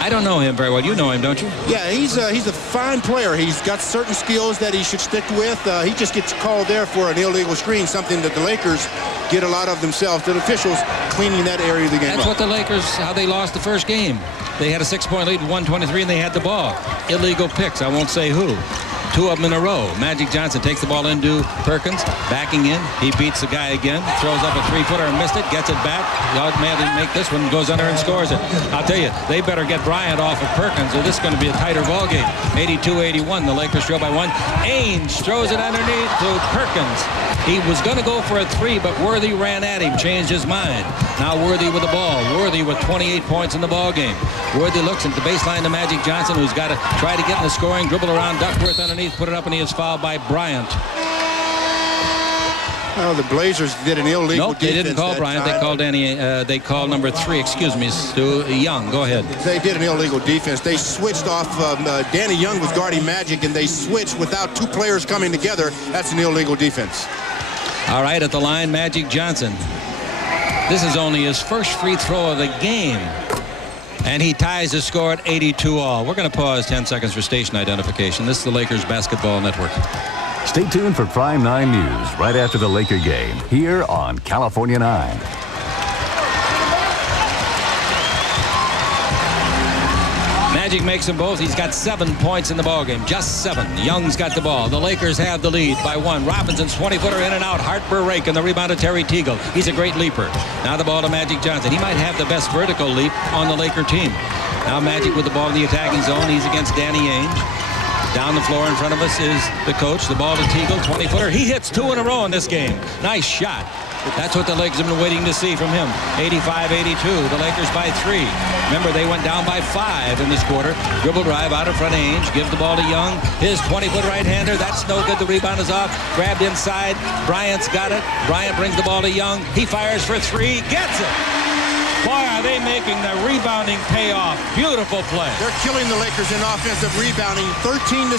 I don't know him very well. You know him, don't you? Yeah, he's a fine player. He's got certain skills that he should stick with. He just gets called there for an illegal screen, something that the Lakers get a lot of themselves. The officials cleaning that area of the game. That's what the Lakers, how they lost the first game. They had a 6-point lead, 123, and they had the ball. Illegal picks. I won't say who. 2 of them in a row. Magic Johnson takes the ball into Perkins, backing in. He beats the guy again, throws up a 3-footer and missed it, gets it back. God, man, didn't make this one, goes under and scores it. I'll tell you, they better get Bryant off of Perkins, or this is going to be a tighter ball game. 82-81, the Lakers trail by 1. Ainge throws it underneath to Perkins. He was going to go for a 3, but Worthy ran at him, changed his mind. Now Worthy with the ball. Worthy with 28 points in the ball game. Worthy looks at the baseline to Magic Johnson, who's got to try to get in the scoring, dribble around Duckworth underneath, put it up, and he is fouled by Bryant. Well, the Blazers did an illegal defense. They didn't call Bryant. They called they called number 3, excuse me, Stu Young. Go ahead. They did an illegal defense. They switched off. Danny Young was guarding Magic, and they switched without 2 players coming together. That's an illegal defense. All right, at the line, Magic Johnson. This is only his first free throw of the game. And he ties the score at 82-all. We're going to pause 10 seconds for station identification. This is the Lakers Basketball Network. Stay tuned for Prime 9 News right after the Laker game here on California 9. Magic makes them both. He's got 7 points in the ballgame. Just 7. Young's got the ball. The Lakers have the lead by 1. Robinson's 20-footer in and out. Harper rake, and the rebound to Terry Teagle. He's a great leaper. Now the ball to Magic Johnson. He might have the best vertical leap on the Laker team. Now Magic with the ball in the attacking zone. He's against Danny Ainge. Down the floor in front of us is the coach. The ball to Teagle, 20-footer. He hits 2 in a row in this game. Nice shot. That's what the Lakers have been waiting to see from him. 85-82. The Lakers by 3. Remember, they went down by 5 in this quarter. Dribble drive out in front of Ainge. Gives the ball to Young. His 20-foot right-hander. That's no good. The rebound is off. Grabbed inside. Bryant's got it. Bryant brings the ball to Young. He fires for 3. Gets it. Boy, are they making the rebounding pay off. Beautiful play. They're killing the Lakers in offensive rebounding, 13-6.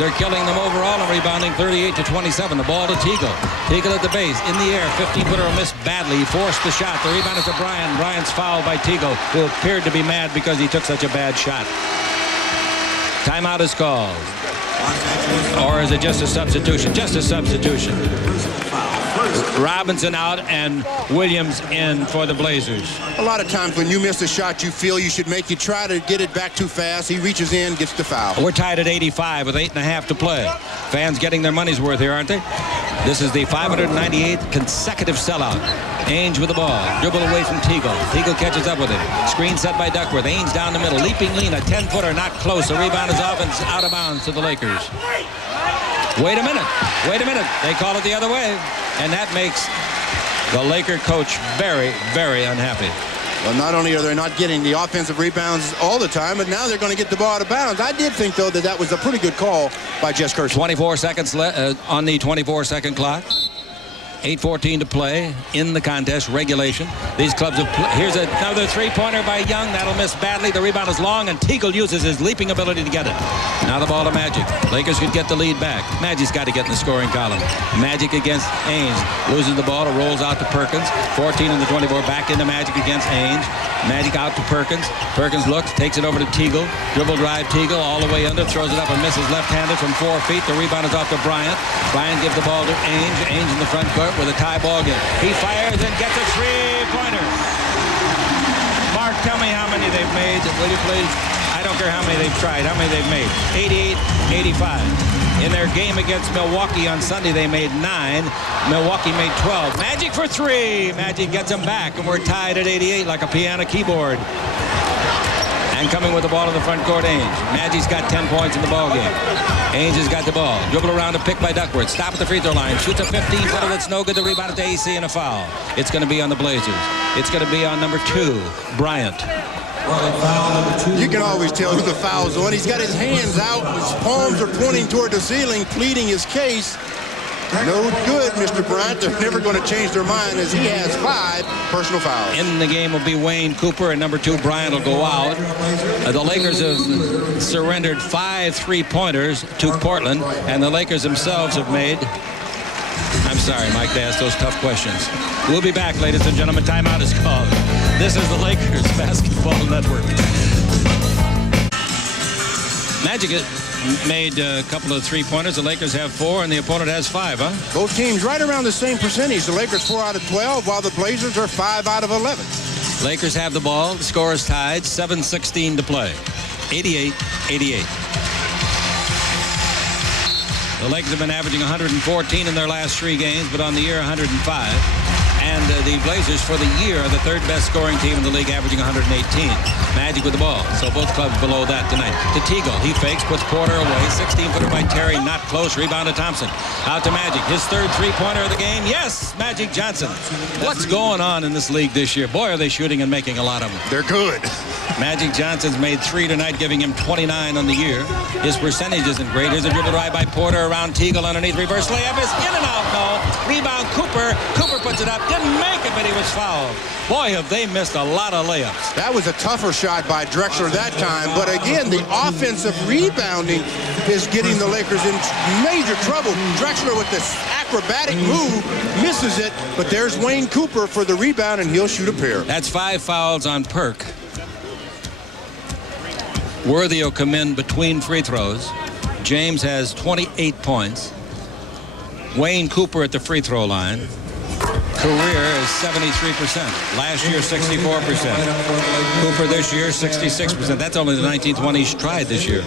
They're killing them overall in rebounding, 38-27. The ball to Teagle. Teagle at the base, in the air, 15-footer missed badly. He forced the shot. The rebound is to Bryant. Bryant's fouled by Teagle, who appeared to be mad because he took such a bad shot. Timeout is called. Or is it just a substitution? Just a substitution. Robinson out and Williams in for the Blazers. A lot of times when you miss a shot you feel you should make, you try to get it back too fast. He reaches in, gets the foul. We're tied at 85 with 8.5 to play. Fans getting their money's worth here, aren't they? This is the 598th consecutive sellout. Ainge with the ball. Dribble away from Teagle. Teagle catches up with it. Screen set by Duckworth. Ainge down the middle. Leaping lean. A 10-footer. Not close. The rebound is off and out of bounds to the Lakers. Wait a minute. Wait a minute. They call it the other way. And that makes the Laker coach very, very unhappy. Well, not only are they not getting the offensive rebounds all the time, but now they're going to get the ball out of bounds. I did think, though, that was a pretty good call by Jess Kershaw. 24 seconds on the 24-second clock. 8:14 to play in the contest, regulation. These clubs have here's another three-pointer by Young. That'll miss badly. The rebound is long, and Teagle uses his leaping ability to get it. Now the ball to Magic. Lakers could get the lead back. Magic's got to get in the scoring column. Magic against Ainge. Loses the ball. It rolls out to Perkins. 14 in the 24. Back into Magic against Ainge. Magic out to Perkins. Perkins looks, takes it over to Teagle. Dribble drive Teagle all the way under. Throws it up and misses left-handed from 4 feet. The rebound is off to Bryant. Bryant gives the ball to Ainge. Ainge in the front court with a tie ball game. He fires and gets a three-pointer. Mark, tell me how many they've made, will you please? I don't care how many they've tried, how many they've made. 88-85. In their game against Milwaukee on Sunday, they made 9. Milwaukee made 12. Magic for 3. Magic gets them back, and we're tied at 88 like a piano keyboard. And coming with the ball in the front court, Ainge. Magic's got 10 points in the ball game. Ainge has got the ball. Dribble around a pick by Duckworth. Stop at the free throw line. Shoots a 15-footer that's no good. The rebound to AC and a foul. It's going to be on the Blazers. It's going to be on number 2, Bryant. You can always tell who the foul's on. He's got his hands out. His palms are pointing toward the ceiling, pleading his case. No good, Mr. Bryant. They're never going to change their mind as he has 5 personal fouls. In the game will be Wayne Cooper, and number 2, Bryant, will go out. The Lakers have surrendered 5 3-pointers to Portland, and the Lakers themselves have made... I'm sorry, Mike, to ask those tough questions. We'll be back, ladies and gentlemen. Timeout is called. This is the Lakers Basketball Network. Magic made a couple of 3-pointers. The Lakers have 4, and the opponent has 5, huh? Both teams right around the same percentage. The Lakers 4 out of 12, while the Blazers are 5 out of 11. Lakers have the ball. The score is tied. 7:16 to play. 88-88. The Lakers have been averaging 114 in their last 3 games, but on the year 105. And the Blazers, for the year, are the 3rd best scoring team in the league, averaging 118. Magic with the ball. So both clubs below that tonight. To Teagle. He fakes, puts Porter away. 16-footer by Terry, not close. Rebound to Thompson. Out to Magic. His 3rd 3-pointer of the game. Yes, Magic Johnson. What's going on in this league this year? Boy, are they shooting and making a lot of them. They're good. Magic Johnson's made 3 tonight, giving him 29 on the year. His percentage isn't great. Here's a dribble drive by Porter around Teagle underneath. Reverse layup is in and out. No. Rebound Cooper. Cooper puts it up. Didn't make it, but he was fouled. Boy, have they missed a lot of layups. That was a tougher shot by Drexler that time. But again, the offensive rebounding is getting the Lakers in major trouble. Drexler with this acrobatic move misses it, but there's Wayne Cooper for the rebound, and he'll shoot a pair. That's 5 fouls on Perk. Worthy will come in between free throws. James has 28 points. Wayne Cooper at the free throw line. Career is 73%. Last year, 64%. Cooper this year, 66%. That's only the 19th one he's tried this year.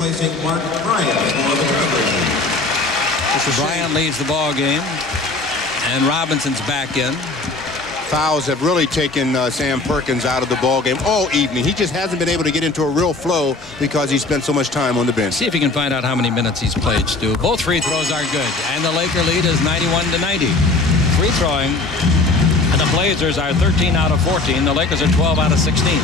Bryant leads the ball game, and Robinson's back in. Fouls have really taken Sam Perkins out of the ball game all evening. He just hasn't been able to get into a real flow because he spent so much time on the bench. See if he can find out how many minutes he's played, Stu. Both free throws are good, and the Laker lead is 91-90. Free throwing, and the Blazers are 13 out of 14. The Lakers are 12 out of 16.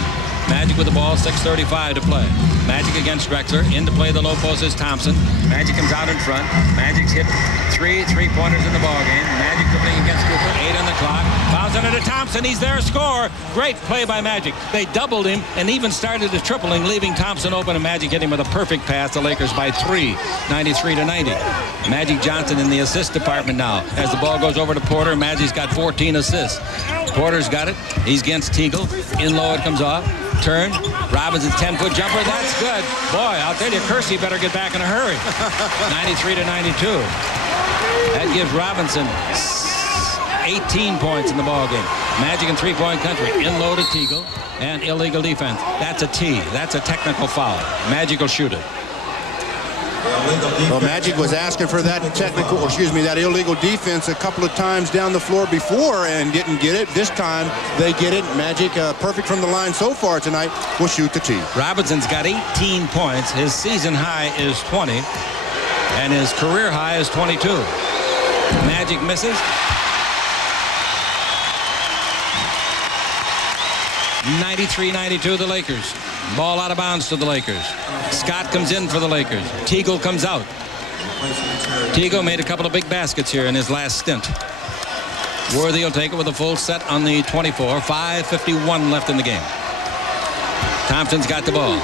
Magic with the ball, 6:35 to play. Magic against Drexler. In to play the low post is Thompson. Magic comes out in front. Magic's hit three-pointers in the ball game. Magic dribbling against Cooper. 8 on the clock. Bounce under to Thompson. He's there. Score. Great play by Magic. They doubled him and even started a tripling, leaving Thompson open, and Magic hit him with a perfect pass. The Lakers by 3, 93-90. Magic Johnson in the assist department now. As the ball goes over to Porter, Magic's got 14 assists. Porter's got it. He's against Teagle. In low it comes off. Turn. Robinson's 10-foot jumper. That's good. Boy, I'll tell you, Kersey better get back in a hurry. 93-92. That gives Robinson 18 points in the ball game. Magic in three-point country. In low to Teagle. And illegal defense. That's a T. That's a technical foul. Magic will shoot it. Well, Magic was asking for that that illegal defense a couple of times down the floor before and didn't get it. This time they get it. Magic, perfect from the line so far tonight, will shoot the tee. Robinson's got 18 points. His season high is 20, and his career high is 22. Magic misses. 93-92 the Lakers. Ball out of bounds to the Lakers. Scott comes in for the Lakers. Teagle comes out. Teagle made a couple of big baskets here in his last stint. Worthy will take it with a full set on the 24. 5:51 left in the game. Thompson's got the ball.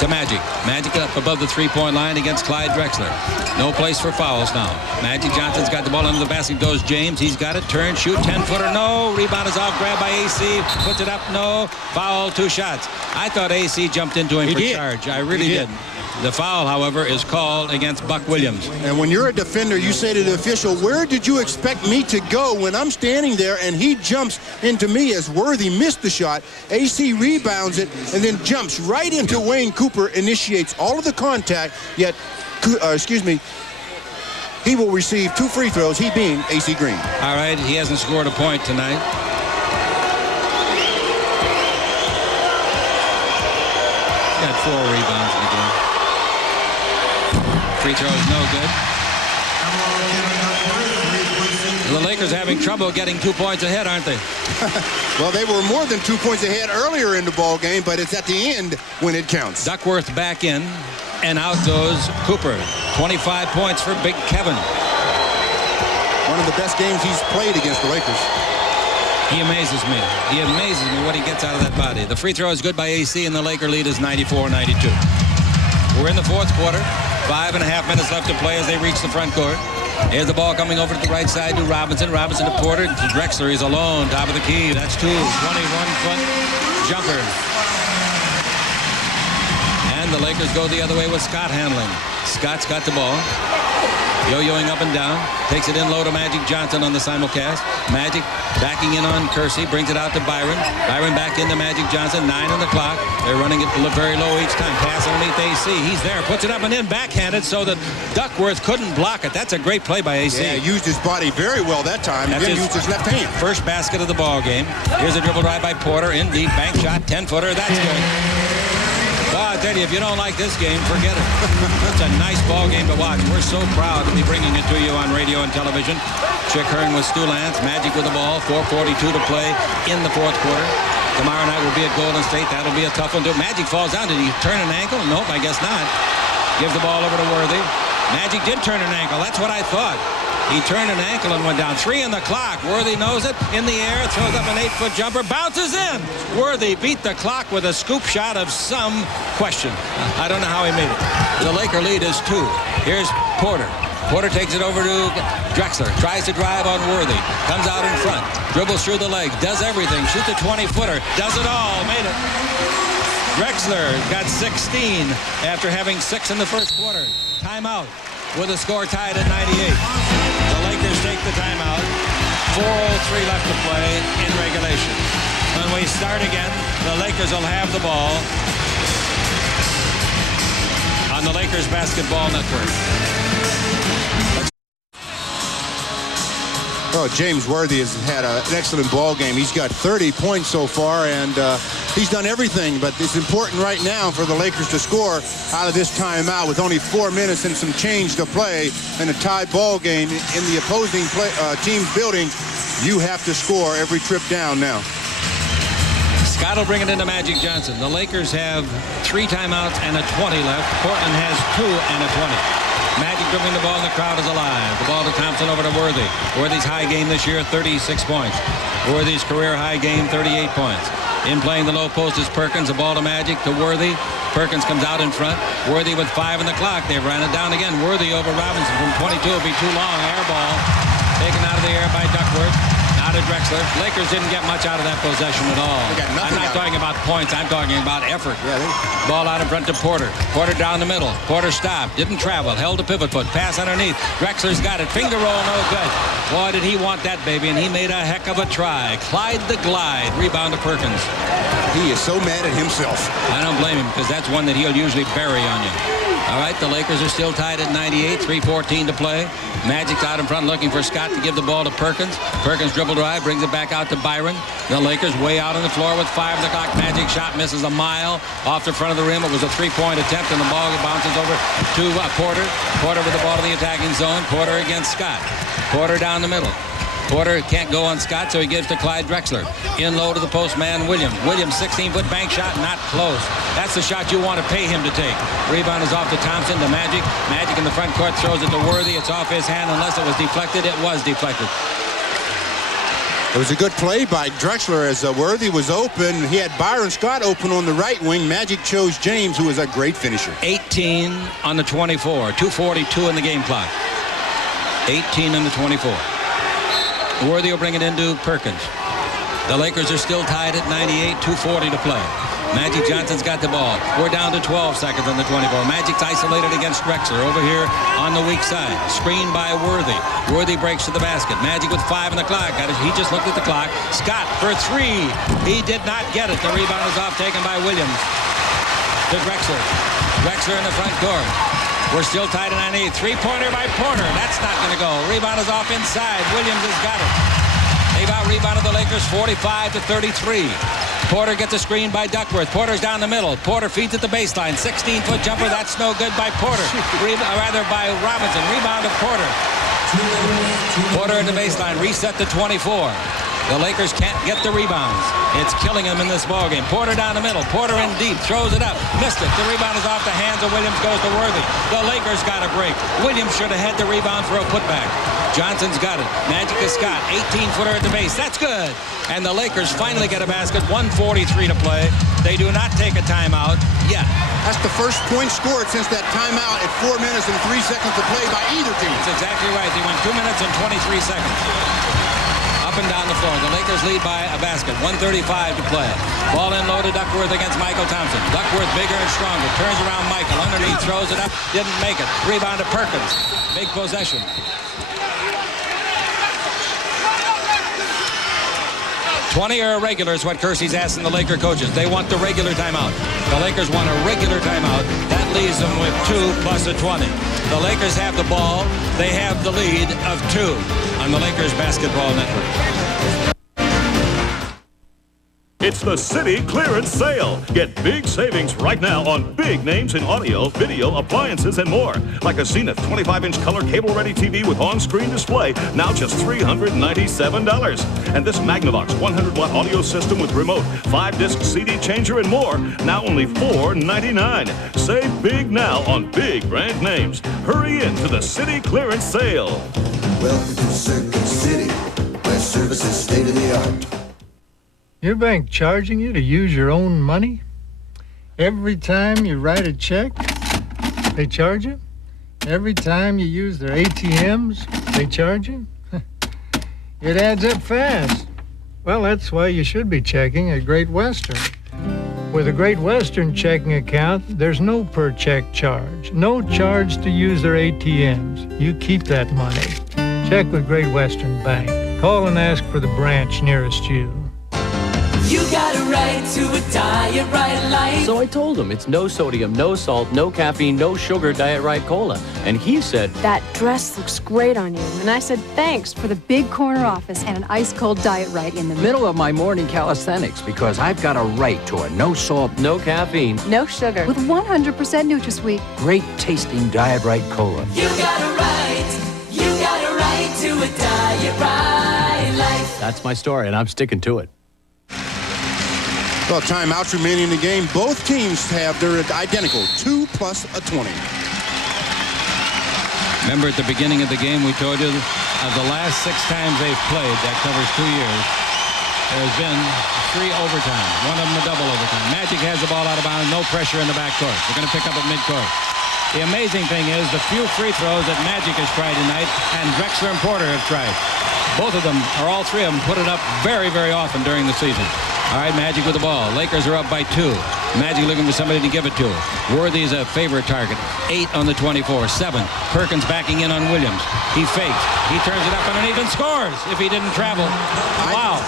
To Magic. Magic up above the three-point line against Clyde Drexler. No place for fouls now. Magic Johnson's got the ball under the basket. Goes James. He's got it. Turn, shoot, 10-footer. No. Rebound is off. Grab by AC. Puts it up. No. Foul. 2 shots. I thought AC jumped into him for charge. I really did. The foul, however, is called against Buck Williams. And when you're a defender, you say to the official, where did you expect me to go when I'm standing there and he jumps into me as Worthy missed the shot? AC rebounds it and then jumps right into Wayne Cooper, initiates all of the contact, yet, he will receive 2 free throws, he being AC Green. All right, he hasn't scored a point tonight. Got 4 rebounds in the game. Free throw is no good. The Lakers having trouble getting 2 points ahead, aren't they? Well, they were more than 2 points ahead earlier in the ball game, but it's at the end when it counts. Duckworth back in, and out goes Cooper. 25 points for Big Kevin. One of the best games he's played against the Lakers. He amazes me. He amazes me what he gets out of that body. The free throw is good by AC, and the Laker lead is 94-92. We're in the fourth quarter. 5.5 minutes left to play as they reach the front court. Here's the ball coming over to the right side to Robinson. Robinson to Porter. To Drexler. He's alone. Top of the key. That's 2. 21-foot jumper. And the Lakers go the other way with Scott handling. Scott's got the ball. Yo-yoing up and down. Takes it in low to Magic Johnson on the simulcast. Magic backing in on Kersey. Brings it out to Byron. Byron back into Magic Johnson. 9 on the clock. They're running it very low each time. Pass underneath AC. He's there. Puts it up and in. Backhanded so that Duckworth couldn't block it. That's a great play by AC. Yeah, used his body very well that time. And then used his left hand. First basket of the ball game. Here's a dribble drive by Porter. In deep. Bank shot. 10-footer. That's good. Well, I tell you, if you don't like this game, forget it. It's a nice ball game to watch. We're so proud to be bringing it to you on radio and television. Chick Hearn with Stu Lance. Magic with the ball. 4:42 to play in the fourth quarter. Tomorrow night will be at Golden State. That'll be a tough one, too. Magic falls down. Did he turn an ankle? Nope, I guess not. Gives the ball over to Worthy. Magic did turn an ankle. That's what I thought. He turned an ankle and went down. 3 on the clock. Worthy knows it. In the air, throws up an 8-foot jumper. Bounces in. Worthy beat the clock with a scoop shot of some question. I don't know how he made it. The Laker lead is 2. Here's Porter. Porter takes it over to Drexler. Tries to drive on Worthy. Comes out in front. Dribbles through the legs. Does everything. Shoots a 20-footer. Does it all. Made it. Drexler got 16 after having 6 in the first quarter. Timeout with a score tied at 98. The Lakers take the timeout. 4:03 left to play in regulation. When we start again, the Lakers will have the ball on the Lakers Basketball Network. Well, James Worthy has had an excellent ball game. He's got 30 points so far, and he's done everything. But it's important right now for the Lakers to score out of this timeout with only 4 minutes and some change to play in a tie ball game in the opposing team's building. You have to score every trip down now. Scott will bring it into Magic Johnson. The Lakers have 3 timeouts and a 20 left. Portland has 2 and a 20. Magic dribbling the ball, and the crowd is alive. The ball to Thompson, over to Worthy. Worthy's high game this year, 36 points. Worthy's career high game, 38 points. In playing the low post is Perkins. The ball to Magic, to Worthy. Perkins comes out in front. Worthy with 5 on the clock. They've ran it down again. Worthy over Robinson from 22 will be too long. Air ball taken out of the air by Duckworth. Out of Drexler. Lakers didn't get much out of that possession at all. I'm not talking about points. I'm talking about effort. Ball out in front to Porter. Porter down the middle. Porter stopped. Didn't travel. Held a pivot foot. Pass underneath. Drexler's got it. Finger roll, no good. Boy, did he want that, baby, and he made a heck of a try. Clyde the Glide. Rebound to Perkins. He is so mad at himself. I don't blame him, because that's one that he'll usually bury on you. All right, the Lakers are still tied at 98, 3:14 to play. Magic's out in front looking for Scott to give the ball to Perkins. Perkins dribble drive, brings it back out to Byron. The Lakers way out on the floor with 5 on the clock. Magic shot misses a mile off the front of the rim. It was a 3-point attempt, and the ball bounces over to Porter. Porter with the ball in the attacking zone. Porter against Scott. Porter down the middle. Porter can't go on Scott, so he gives to Clyde Drexler. In low to the post man, Williams. Williams, 16-foot bank shot, not close. That's the shot you want to pay him to take. Rebound is off to Thompson, to Magic. Magic in the front court throws it to Worthy. It's off his hand unless it was deflected. It was deflected. It was a good play by Drexler as Worthy was open. He had Byron Scott open on the right wing. Magic chose James, who is a great finisher. 18 on the 24. 2:42 in the game clock. 18 on the 24. Worthy will bring it into Perkins. The Lakers are still tied at 98, 2:40 to play. Magic Johnson's got the ball. We're down to 12 seconds on the 24. Magic's isolated against Drexler over here on the weak side. Screened by Worthy. Worthy breaks to the basket. Magic with 5 on the clock. He just looked at the clock. Scott for 3. He did not get it. The rebound is off, taken by Williams. To Drexler. Drexler in the front court. We're still tied at 98. 3-pointer by Porter. That's not going to go. Rebound is off inside. Williams has got it. They've out-rebounded the Lakers 45-33. Porter gets a screen by Duckworth. Porter's down the middle. Porter feeds at the baseline. 16-foot jumper. That's no good by Porter. Rather by Robinson. Rebound to Porter. Porter at the baseline. Reset to 24. The Lakers can't get the rebounds. It's killing them in this ballgame. Porter down the middle. Porter in deep. Throws it up. Missed it. The rebound is off the hands of Williams. Goes to Worthy. The Lakers got a break. Williams should have had the rebound for a putback. Johnson's got it. Magic to Scott. 18-footer at the base. That's good. And the Lakers finally get a basket. 1:43 to play. They do not take a timeout yet. That's the first point scored since that timeout at 4 minutes and 3 seconds to play by either team. That's exactly right. They went 2 minutes and 23 seconds. Up and down the floor. The Lakers lead by a basket. 1:35 to play. Ball in low to Duckworth against Michael Thompson. Duckworth bigger and stronger. Turns around Michael. Underneath, throws it up. Didn't make it. Rebound to Perkins. Big possession. $20 or a regular is what Kersey's asking the Laker coaches. They want the regular timeout. The Lakers want a regular timeout. That leaves them with 2 plus a 20. The Lakers have the ball. They have the lead of 2 on the Lakers Basketball Network. It's the City Clearance Sale. Get big savings right now on big names in audio, video, appliances, and more. Like a Zenith 25-inch color cable-ready TV with on-screen display, now just $397. And this Magnavox 100-watt audio system with remote, 5-disc CD changer, and more, now only $499. Save big now on big brand names. Hurry in to the City Clearance Sale. Welcome to Circuit City, where service is state-of-the-art. Your bank charging you to use your own money? Every time you write a check, they charge you? Every time you use their ATMs, they charge you? It adds up fast. Well, that's why you should be checking at Great Western. With a Great Western checking account, there's no per-check charge. No charge to use their ATMs. You keep that money. Check with Great Western Bank. Call and ask for the branch nearest you. You got a right to a diet right life. So I told him it's no sodium, no salt, no caffeine, no sugar Diet Right Cola. And he said, "That dress looks great on you." And I said, "Thanks," for the big corner office and an ice-cold Diet Right in the Middle of my morning calisthenics, because I've got a right to a no salt, no caffeine, no sugar, with 100% NutraSweet. great tasting Diet Right Cola. You got a right to a diet right life. that's my story, and I'm sticking to it. Well, timeouts remaining in the game. Both teams have their identical 2 plus a 20. Remember at the beginning of the game, we told you of the last 6 times they've played, that covers 2 years, there's been 3 overtime. One of them a double overtime. Magic has the ball out of bounds, no pressure in the backcourt. They're going to pick up at midcourt. The amazing thing is the few free throws that Magic has tried tonight and Drexler and Porter have tried. Both of them, or all 3 of them, put it up very, very often during the season. All right, Magic with the ball. Lakers are up by 2. Magic looking for somebody to give it to. Worthy's a favorite target. 8 on the 24. 7. Perkins backing in on Williams. He fakes. He turns it up underneath and scores if he didn't travel. Wow.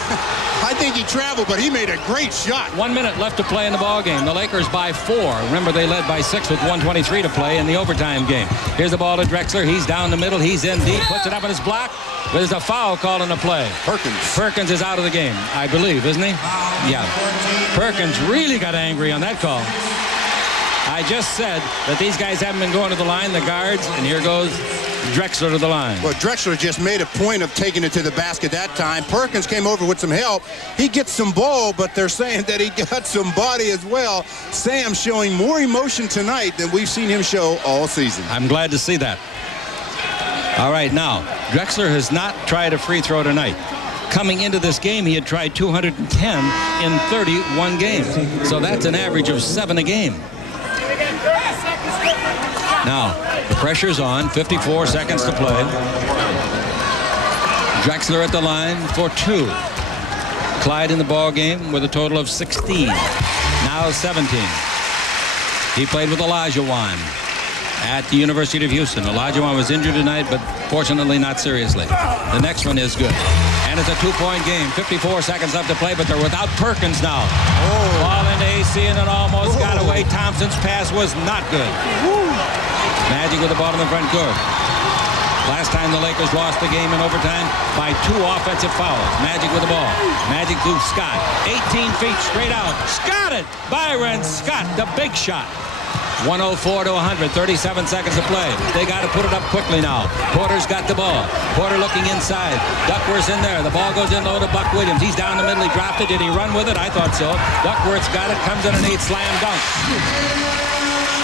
I think he traveled, but he made a great shot. 1 minute left to play in the ball game. The Lakers by 4. Remember, they led by 6 with 1:23 to play in the overtime game. Here's the ball to Drexler. He's down the middle. He's in deep. Puts it up in his block. There's a foul called on the play. Perkins is out of the game, I believe, isn't he? Yeah. Perkins really got angry on that call. I just said that these guys haven't been going to the line, the guards, and here goes Drexler to the line. Well, Drexler just made a point of taking it to the basket that time. Perkins came over with some help. He gets some ball, but they're saying that he got some body as well. Sam showing more emotion tonight than we've seen him show all season. I'm glad to see that. All right, now, Drexler has not tried a free throw tonight. Coming into this game, he had tried 210 in 31 games. So that's an average of 7 a game. Now, the pressure's on. 54 seconds to play. Drexler at the line for 2. Clyde in the ball game with a total of 16. Now 17. He played with Olajuwon at the University of Houston. Olajuwon was injured tonight, but fortunately not seriously. The next one is good. And it's a 2-point game. 54 seconds left to play, but they're without Perkins now. Ball into AC, and it almost got away. Thompson's pass was not good. Magic with the ball in the front court. Last time the Lakers lost the game in overtime by 2 offensive fouls. Magic with the ball. Magic to Scott. 18 feet straight out. Scott it! Byron Scott, the big shot. 104 to 100, 37 seconds to play. They got to put it up quickly now. Porter's got the ball. Porter looking inside. Duckworth's in there. The ball goes in low to Buck Williams. He's down the middle. He dropped it. Did he run with it? I thought so. Duckworth's got it. Comes underneath. Slam dunk.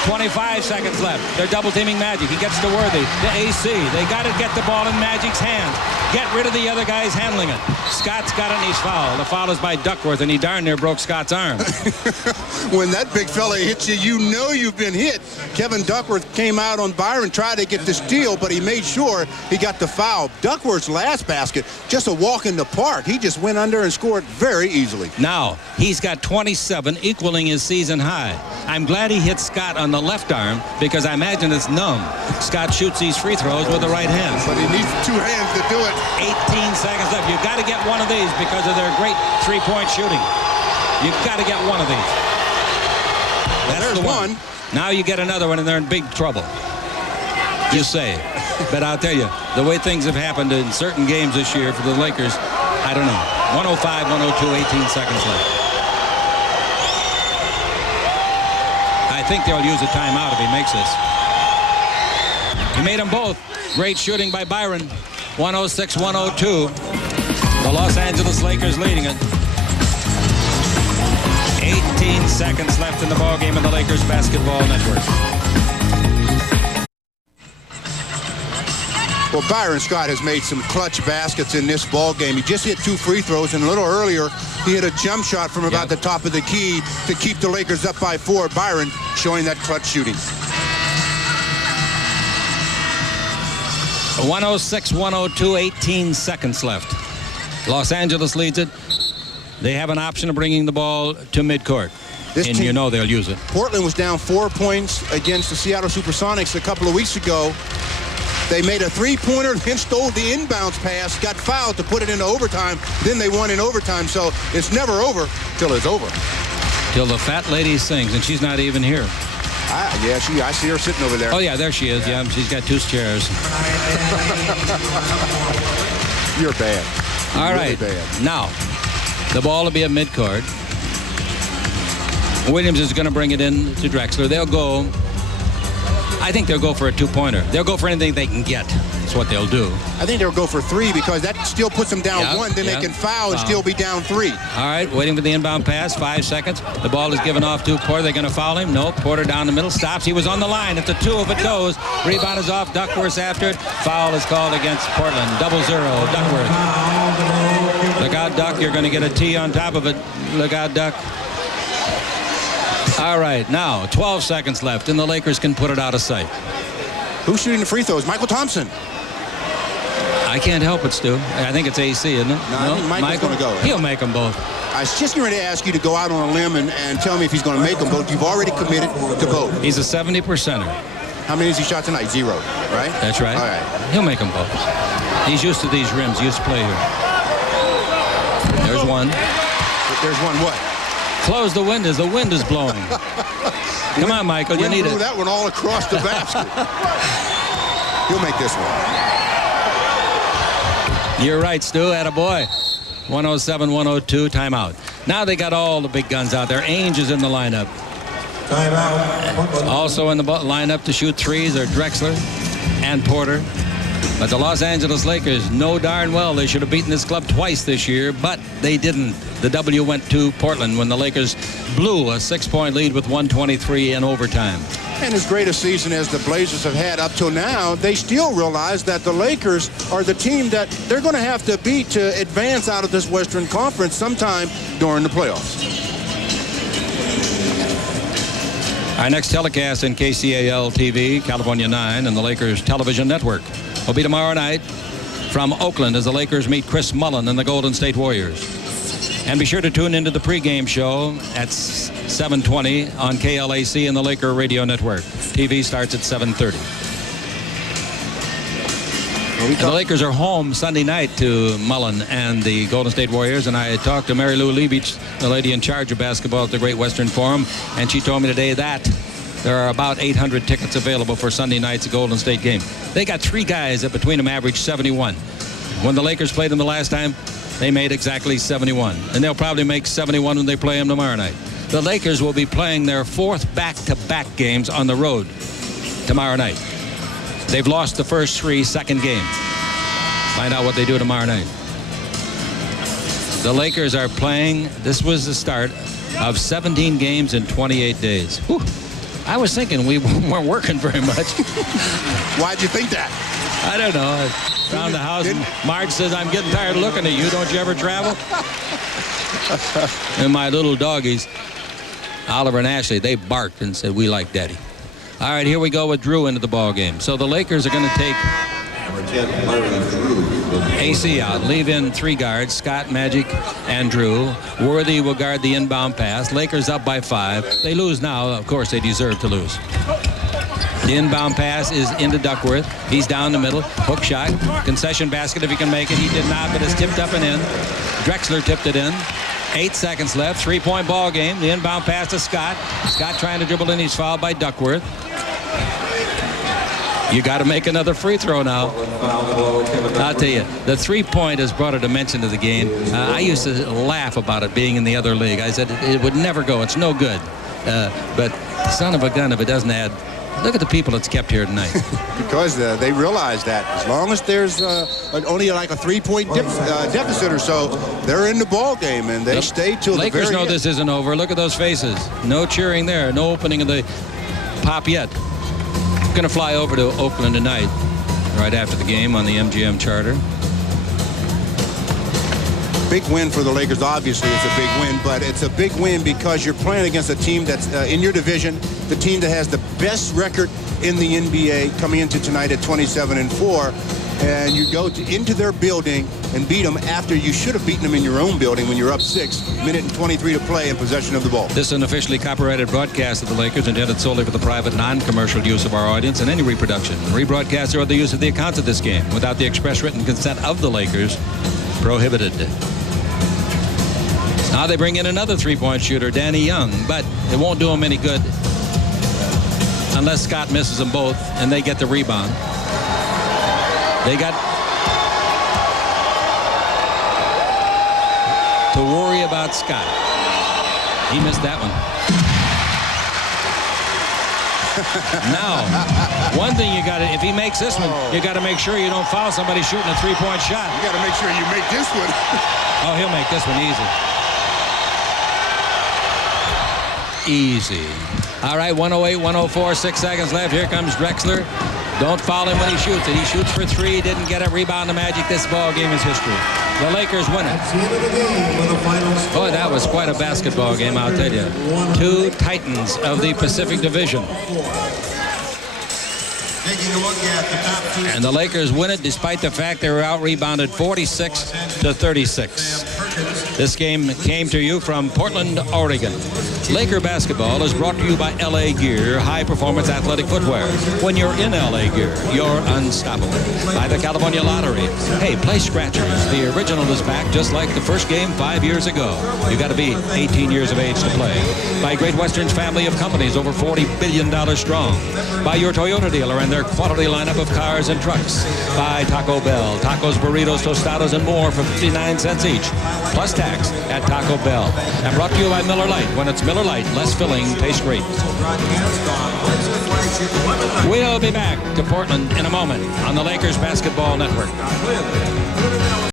25 seconds left. They're double teaming Magic. He gets to Worthy. The AC. They got to get the ball in Magic's hands. Get rid of the other guys handling it. Scott's got it and he's fouled. The foul is by Duckworth, and he darn near broke Scott's arm. When that big fella hits you, you know you've been hit. Kevin Duckworth came out on Byron, tried to get the steal, but he made sure he got the foul. Duckworth's last basket, just a walk in the park. He just went under and scored very easily. Now, he's got 27, equaling his season high. I'm glad he hit Scott on the left arm because I imagine it's numb. Scott shoots these free throws with the right hand. But he needs 2 hands to do it. 18 seconds left. You've got to get one of these because of their great three-point shooting. You've got to get one of these. That's the one. Now you get another one and they're in big trouble. You say. But I'll tell you, the way things have happened in certain games this year for the Lakers, I don't know. 105, 102, 18 seconds left. I think they'll use a timeout if he makes this. He made them both. Great shooting by Byron. 106-102. The Los Angeles Lakers leading it. 18 seconds left in the ball game in the Lakers Basketball Network. Well, Byron Scott has made some clutch baskets in this ball game. He just hit 2 free throws, and a little earlier, he hit a jump shot from about the top of the key to keep the Lakers up by 4. Byron showing that clutch shooting. 106-102, 18 seconds left. Los Angeles leads it. They have an option of bringing the ball to midcourt. And you know they'll use it. Portland was down 4 points against the Seattle Supersonics a couple of weeks ago. They made a three-pointer, then stole the inbounds pass, got fouled to put it into overtime. Then they won in overtime. So it's never over till it's over. Till the fat lady sings, and she's not even here. Yeah, I see her sitting over there. Oh, yeah, there she is. Yeah, she's got 2 chairs. You're bad. All really right. Bad. Now, the ball will be at midcourt. Williams is going to bring it in to Drexler. They'll go. I think they'll go for a 2-pointer. They'll go for anything they can get. That's what they'll do. I think they'll go for 3 because that still puts them down 1. Then they can foul and still be down 3. All right, waiting for the inbound pass. 5 seconds. The ball is given off to Porter. They're going to foul him. No, Porter down the middle. Stops. He was on the line. It's a 2 if it goes. Rebound is off. Duckworth after it. Foul is called against Portland. 0-0. Duckworth. Look out, Duck. You're going to get a T on top of it. Look out, Duck. All right, now 12 seconds left, and the Lakers can put it out of sight. Who's shooting the free throws? Michael Thompson. I can't help it, Stu. I think it's AC, isn't it? No, I think Michael's going to go. He'll make them both. I was just getting ready to ask you to go out on a limb and tell me if he's going to make them both. You've already committed to both. He's a 70%er. How many has he shot tonight? 0, right? That's right. All right. He'll make them both. He's used to these rims. He used to play here. There's one. There's one what? Close the windows. The wind is blowing. Come on, Michael. You need it. That one all across the basket. He'll make this one. You're right, Stu. Attaboy. 107-102. Timeout. Now they got all the big guns out there. Ainge is in the lineup. Timeout. Also in the lineup to shoot threes are Drexler and Porter. But the Los Angeles Lakers know darn well they should have beaten this club twice this year, but they didn't. The W went to Portland when the Lakers blew a 6-point lead with 1:23 in overtime. And as great a season as the Blazers have had up till now, they still realize that the Lakers are the team that they're going to have to beat to advance out of this Western Conference sometime during the playoffs. Our next telecast in KCAL TV, California 9, and the Lakers Television Network will be tomorrow night from Oakland as the Lakers meet Chris Mullin and the Golden State Warriors. And be sure to tune into the pregame show at 7:20 on KLAC and the Laker Radio Network. TV starts at 7:30. And the Lakers are home Sunday night to Mullin and the Golden State Warriors, and I talked to Mary Lou Leibich, the lady in charge of basketball at the Great Western Forum, and she told me today that there are about 800 tickets available for Sunday night's Golden State game. They got 3 guys that between them average 71. When the Lakers played them the last time, they made exactly 71. And they'll probably make 71 when they play them tomorrow night. The Lakers will be playing their 4th back-to-back games on the road tomorrow night. They've lost the first 3 second games. Find out what they do tomorrow night. The Lakers are playing. This was the start of 17 games in 28 days. Whew. I was thinking we weren't working very much. Why'd you think that? I don't know. Around the house, and Marge says, I'm getting tired of looking at you. Don't you ever travel? And my little doggies, Oliver and Ashley, they barked and said, we like Daddy. All right, here we go with Drew into the ball game. So the Lakers are going to take AC out, leave in 3 guards, Scott, Magic, and Drew. Worthy will guard the inbound pass. Lakers up by 5. They lose now. Of course, they deserve to lose. The inbound pass is into Duckworth. He's down the middle. Hook shot. Concession basket if he can make it. He did not, but it's tipped up and in. Drexler tipped it in. 8 seconds left. 3-point ball game. The inbound pass to Scott. Scott trying to dribble in. He's fouled by Duckworth. You got to make another free throw now. I'll tell you, the 3-point has brought a dimension to the game. I used to laugh about it being in the other league. I said it would never go. It's no good. But son of a gun if it doesn't add. Look at the people it's kept here tonight. Because they realize that as long as there's only like a 3-point deficit or so, they're in the ball game and they stay till the very end. Lakers know this isn't over. Look at those faces. No cheering there. No opening of the pop yet. Going to fly over to Oakland tonight, right after the game on the MGM Charter. Big win for the Lakers. Obviously, it's a big win, but it's a big win because you're playing against a team that's in your division, the team that has the best record in the NBA coming into tonight at 27-4. and you go into their building and beat them after you should have beaten them in your own building when you're up 6, minute and 23 to play in possession of the ball. This is an officially copyrighted broadcast of the Lakers intended solely for the private, non-commercial use of our audience, and any reproduction, rebroadcast, or the use of the accounts of this game without the express written consent of the Lakers prohibited. Now they bring in another three-point shooter, Danny Young, but it won't do him any good unless Scott misses them both and they get the rebound. They got to worry about Scott. He missed that one. Now, one thing you got to, if he makes this one, you got to make sure you don't foul somebody shooting a three-point shot. You got to make sure you make this one. Oh, he'll make this one easy. Easy. All right, 108, 104, 6 seconds left. Here comes Drexler. Don't foul him when he shoots it. He shoots for 3, didn't get it. Rebound to Magic. This ball game is history. The Lakers win it. Boy, that was quite a basketball game, I'll tell you. 2 titans of the Pacific Division. And the Lakers win it despite the fact they were out-rebounded 46-36. This game came to you from Portland, Oregon. Laker basketball is brought to you by LA Gear, high-performance athletic footwear. When you're in LA Gear, you're unstoppable. By the California Lottery. Hey, play Scratchers. The original is back just like the first game 5 years ago. You got to be 18 years of age to play. By Great Western's family of companies, over $40 billion strong. By your Toyota dealer and their quality lineup of cars and trucks. By Taco Bell, tacos, burritos, tostados, and more for 59 cents each. Plus tax at Taco Bell. And brought to you by Miller Lite. When it's Miller Lite, less filling, tastes great. We'll be back to Portland in a moment on the Lakers Basketball Network.